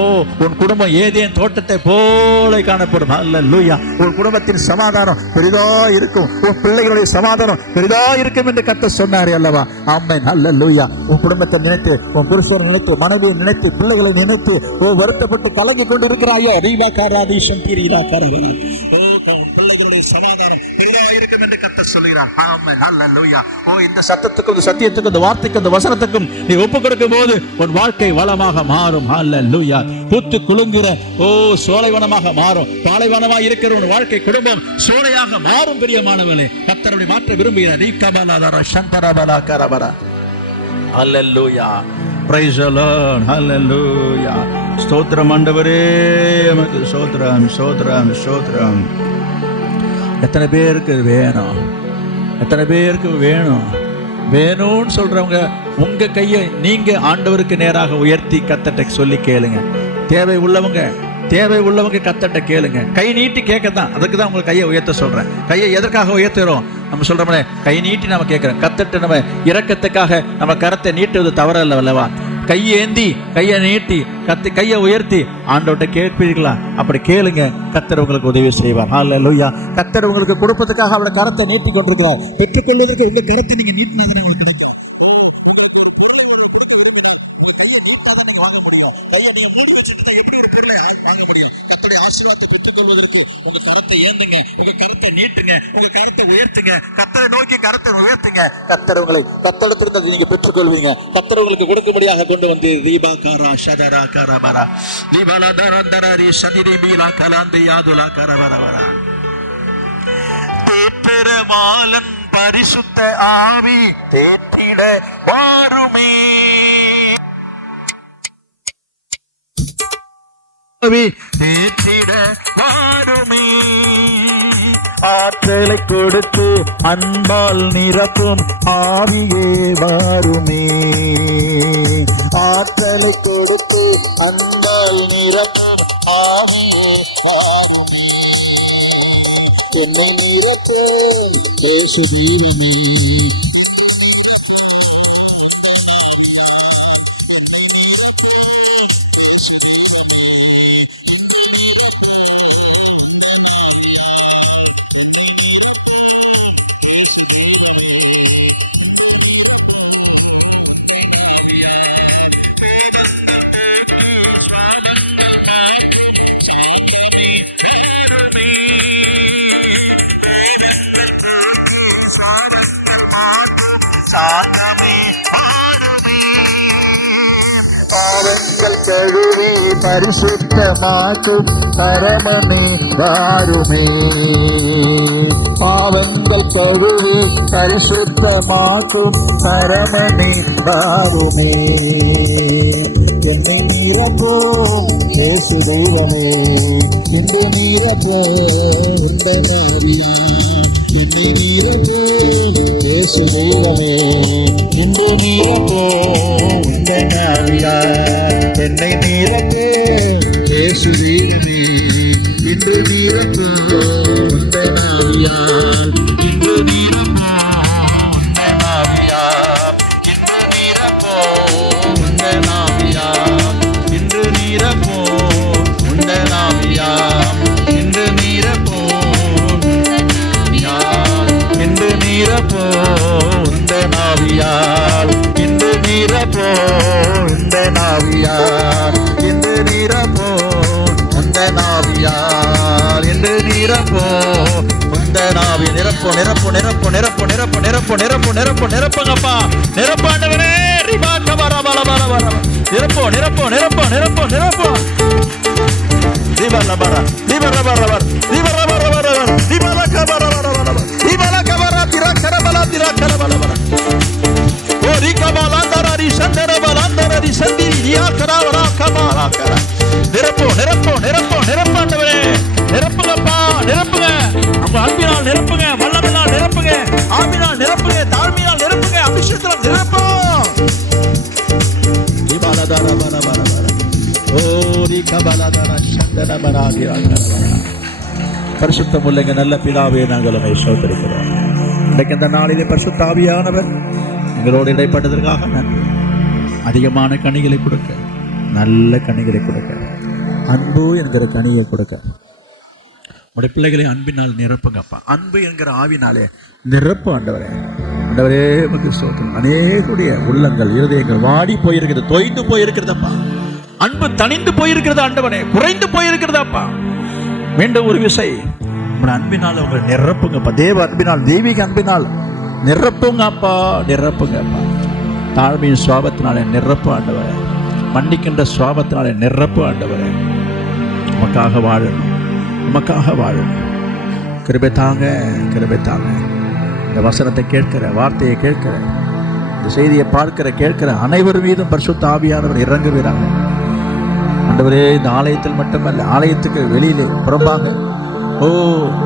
உன் குடும்பம் ஏதேன் தோட்டத்தை போல காணப்படும். அல்லேலூயா. உன் குடும்பத்தின் சமாதானம் பெரிதா இருக்கும், உன் பிள்ளைகளுடைய சமாதானம் பெரிதா இருக்கும் என்று கர்த்தர் சொன்னாரே அல்லவா? ஆமென். அல்லேலூயா. உன் குடும்பத்தை நினைத்து, உன் புருஷனை நினைத்து, மனைவியை நினைத்து, பிள்ளைகளை நினைத்து வருத்தப்பட்டு கலங்கி கொண்டு இருக்கிறாயோ, ரீவாகாராதீஷம் தீரீராகாரவனா. பிள்ளைகளுடைய சமாதானம் பெரிதா இருக்கும் என்று கர்த்தர் சொல்கிறார். ஆமென். அல்லேலூயா. ஓ, இந்த சத்தத்துக்கும், இந்த சத்தியத்துக்கும், இந்த வார்த்தைக்கும், இந்த வசனத்துக்கும் நீ ஒப்பு கொடுக்கும் போது உன் வாழ்க்கை வளமாக மாறும். அல்லேலூயா. பூத்து குலுங்குற சோலைவனமாக மாறும். பாலைவனமாக இருக்கிற உன் வாழ்க்கை, குடும்பம் சோலையாக மாறும். பிரியமானவர்களே, கர்த்தரை மாற்ற விரும்புகிறார். நீகபலதர சந்தரபல கரபர. அல்லேலூயா. Praise the Lord. Hallelujah. ஸ்தோத்திரம் ஆண்டவரே, உமக்கு ஸ்தோத்திரம், ஸ்தோத்திரம், ஸ்தோத்திரம். எத்தனை பேருக்கு வேணும்? எத்தனை பேருக்கு வேணும்? வேணும்னு சொல்றவங்க உங்க கையை நீங்க ஆண்டவருக்கு நேராக உயர்த்தி கர்த்தர்ட்ட சொல்லி கேளுங்க. தேவை உள்ளவங்க தேவை உள்ளவங்க கத்தட்ட கேளுங்க. கை நீட்டி கேட்கத்தான், அதுக்கு தான் உங்களுக்கு கையை உயர்த்த சொல்றேன். கையை எதற்காக உயர்த்துறோம்? நம்ம சொல்றோம்ல, கை நீட்டி நம்ம கேட்கிறோம். கத்தட்ட நம்ம இரக்கத்துக்காக நம்ம கரத்தை நீட்டுவது தவறல்ல அல்லவா? கையேந்தி கையை நீட்டி கையை உயர்த்தி ஆண்டவர்கிட்ட கேட்பீர்களா? அப்படி கேளுங்க, கர்த்தர் உங்களுக்கு உதவி செய்வார். ஹல்லேலூயா. கர்த்தர் உங்களுக்கு கொடுப்பதற்காக அவருடைய கரத்தை நீட்டி கொண்டிருக்கிறார். பெற்றுக்கொள்வதற்கு உங்க கரத்தை நீங்க நீட்டினா பெற்றுக்கொள்வதற்கு உங்க கரத்தை ஏந்துங்க, உங்க கரத்தை நீட்டுங்க, உங்க கரத்தை உயர்த்துங்க, கர்த்தரை நோக்கி கரத்தை உயர்த்துங்க. கர்த்தர் உங்களை கர்த்தரிடத்திலிருந்து நீங்க பெற்றுக்கொள்வீங்க. கர்த்தர் உங்களுக்கு கொடுக்கும்படியாக கொண்டு வந்து தீபா காரா ஷதரா கரபரா தீபாலா தரந்தரரி சதிரி பீலா கலாந்தி யாதுலா கரபரவரா தேற்றரவாளன் பரிசுத்த ஆவி தேற்றிட வாருமே. தேற்றிட வாருமே. ஆற்றலை கொடுத்து அன்பால் நிரப்பும் ஆவியே வாருமே. ஆற்றலை கொடுத்து அன்பால் நிரப்பும் ஆவியே வாருமே. என்னை நிரப்பும் இயேசு தெய்வமே. பாவங்கள் கழுவி பரிசுத்தமாக்கும் பரமனே வாருமே. பாவங்கள் கழுவி பரிசுத்தமாக்கும் பரமனே வாருமே. என்னை நிரப்பும் இயேசு தெய்வமே. இன்று நிரப்பும் உந்தன் ஆவியா. என்னை நிரப்பும் இயேசு தெய்வமே. இன்று நிரப்பும் உந்தன் ஆவியா. என்னை நிரப்பும் இயேசு தெய்வமே. இன்று நிரப்பும் உந்தன் ஆவியா. இன்று நிரப்பும் உந்தன் ஆவியா. இன்று நிரப்பும் உந்தன் ஆவியா. இன்று நிரப்பும் உந்தன் ஆவியா. இன்று நிரப்பும் இன்று நிரப்பும் உந்தன் ஆவியால். இன்று நிரப்பும் உந்தன் ஆவியால். இன்று நிரப்பும் உந்தன் ஆவியால். இன்று நிரப்பும் உந்தன் ஆவி. நிரப்பு நிரப்பு நிரப்பு நிரப்பு நிரப்பு நிரப்பு நிரப்பு நிரப்பு நிரப்புங்கப்பா. நிரப்பாண்டவரே ரிபாக்க வர வர வர வர நிரப்பு நிரப்பு நிரப்பு நிரப்பு நிரப்பு. தீபல வர தீபல வர வர தீபல வர வர வர தீபல கவர வர வர வர தீபல கவர திரா கரபல திரா கரபல வர. ஓ ரிகபலந்தரரி சந்தரபலந்தரரி சந்திரி ரியா கரவரா கமாலா கர. நிரப்பு நிரப்பு நிரப்பு நிரப்பாண்டவரே நிரப்புங்கப்பா. நிரப்புங்க, உங்க அன்பினால் நிரப்புங்க, வல்லமையினால் நிரப்புங்க, ஆவினால் நிரப்புங்க, தாழ்மையினால் நிரப்புங்க, அபிஷேகத்தால் நிரப்பும். தீபலதர வர வர வர ஓரி கபலதர சந்தரபராதி ராகரவரா. பரிசுத்தம் உள்ளங்க நல்ல பிதாவே, நாங்கள் உம்மை ஸ்தோத்திரிக்கிறோம். இன்றைக்கு இந்த நாளிலே பரிசுத்த ஆவியானவர் எங்களோடு இடைப்பட்டதற்காக நன்றி. அதிகமான கனிகளை கொடுக்க, நல்ல கனிகளை கொடுக்க, அன்பு என்கிற கனியை கொடுக்க, உடைய பிள்ளைகளை அன்பினால் நிரப்புங்கப்பா. அன்பு என்கிற ஆவினாலே நிரப்பு ஆண்டவரே. ஆண்டவரே உமக்கு ஸ்தோத்திரம். அநேகுடைய உள்ளங்கள் இருதயங்கள் வாடி போயிருக்கிறது, தொய்ந்து போயிருக்கிறதப்பா. அன்பு தணிந்து போயிருக்கிறது ஆண்டவரே, குறைந்து போயிருக்கிறதாப்பா. மீண்டும் ஒரு விசை உங்கள் அன்பினால் உங்களை நிரப்புங்கப்பா. தேவ அன்பினால், தெய்வீக அன்பினால் நிரப்புங்கப்பா, நிரப்புங்கப்பா. தாழ்மையின் சுவாபத்தினாலே நிரப்பு ஆண்டவரே. மன்னிக்கின்ற சுவாபத்தினாலே நிரப்பு ஆண்டவரே. உமக்காக வாழணும், உமக்காக வாழணும். கிருபை தாங்க, கிருபை தாங்க. இந்த வசனத்தை கேட்கிற, வார்த்தையை கேட்கிற, இந்த செய்தியை பார்க்கிற கேட்கிற அனைவர் மீதும் பரிசுத்த ஆவியானவர் இறங்குகிறாங்க ஆண்டவரே. இந்த ஆலயத்தில் மட்டுமல்ல, ஆலயத்துக்கு வெளியிலே புறம்பாக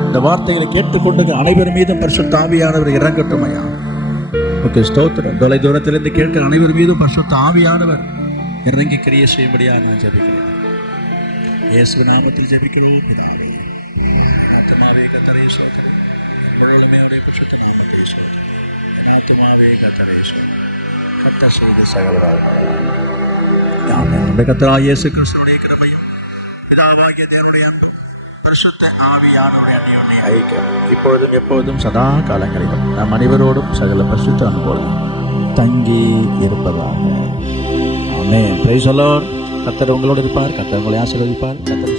இந்த வார்த்தைகளை கேட்டுக்கொண்டு அனைவர் மீதும் பரிசுத்த ஆவியானவர் இறங்கட்டும் ஐயா. ஓகே, ஸ்தோத்திரம். தொலை தூரத்திலிருந்து கேட்கிற அனைவர் மீதும் பரிசுத்த ஆவியானவர் இறங்கி கிரியை செய்யும்படியாக நான் ஜெபிக்கிறேன். இயேசு நாமத்தில் ஜெபிக்கிறோம் பிதாவே. ஆத்துமாவே கர்த்தரை ஸ்தோத்திரி. முழுமையோடைய பரிசுத்த நாமத்தை ஸ்தோத்திரி. என் ஆத்துமாவே கர்த்தரை ஸ்தோத்திரி. கர்த்தர் செய்த சகலராக கர்த்தராகிய இயேசு கிறிஸ்துவின் கிருபையும் பிதாவாகிய தேவனுடைய அன்பும் பரிசுத்த ஆவியானவருடைய அந்யோன்ய ஐக்கியம் இப்பொழுதும் எப்பொழுதும் சதா காலங்களிலும் நம் அனைவரோடும் சகல பரிசுத்த அன்போடும் தங்கி இருப்பதாக. ஆமென். Praise the lord. கர்த்தர் உங்களோடு இருப்பார். கர்த்தர் உங்களை ஆசீர்வதிப்பார். கர்த்தர்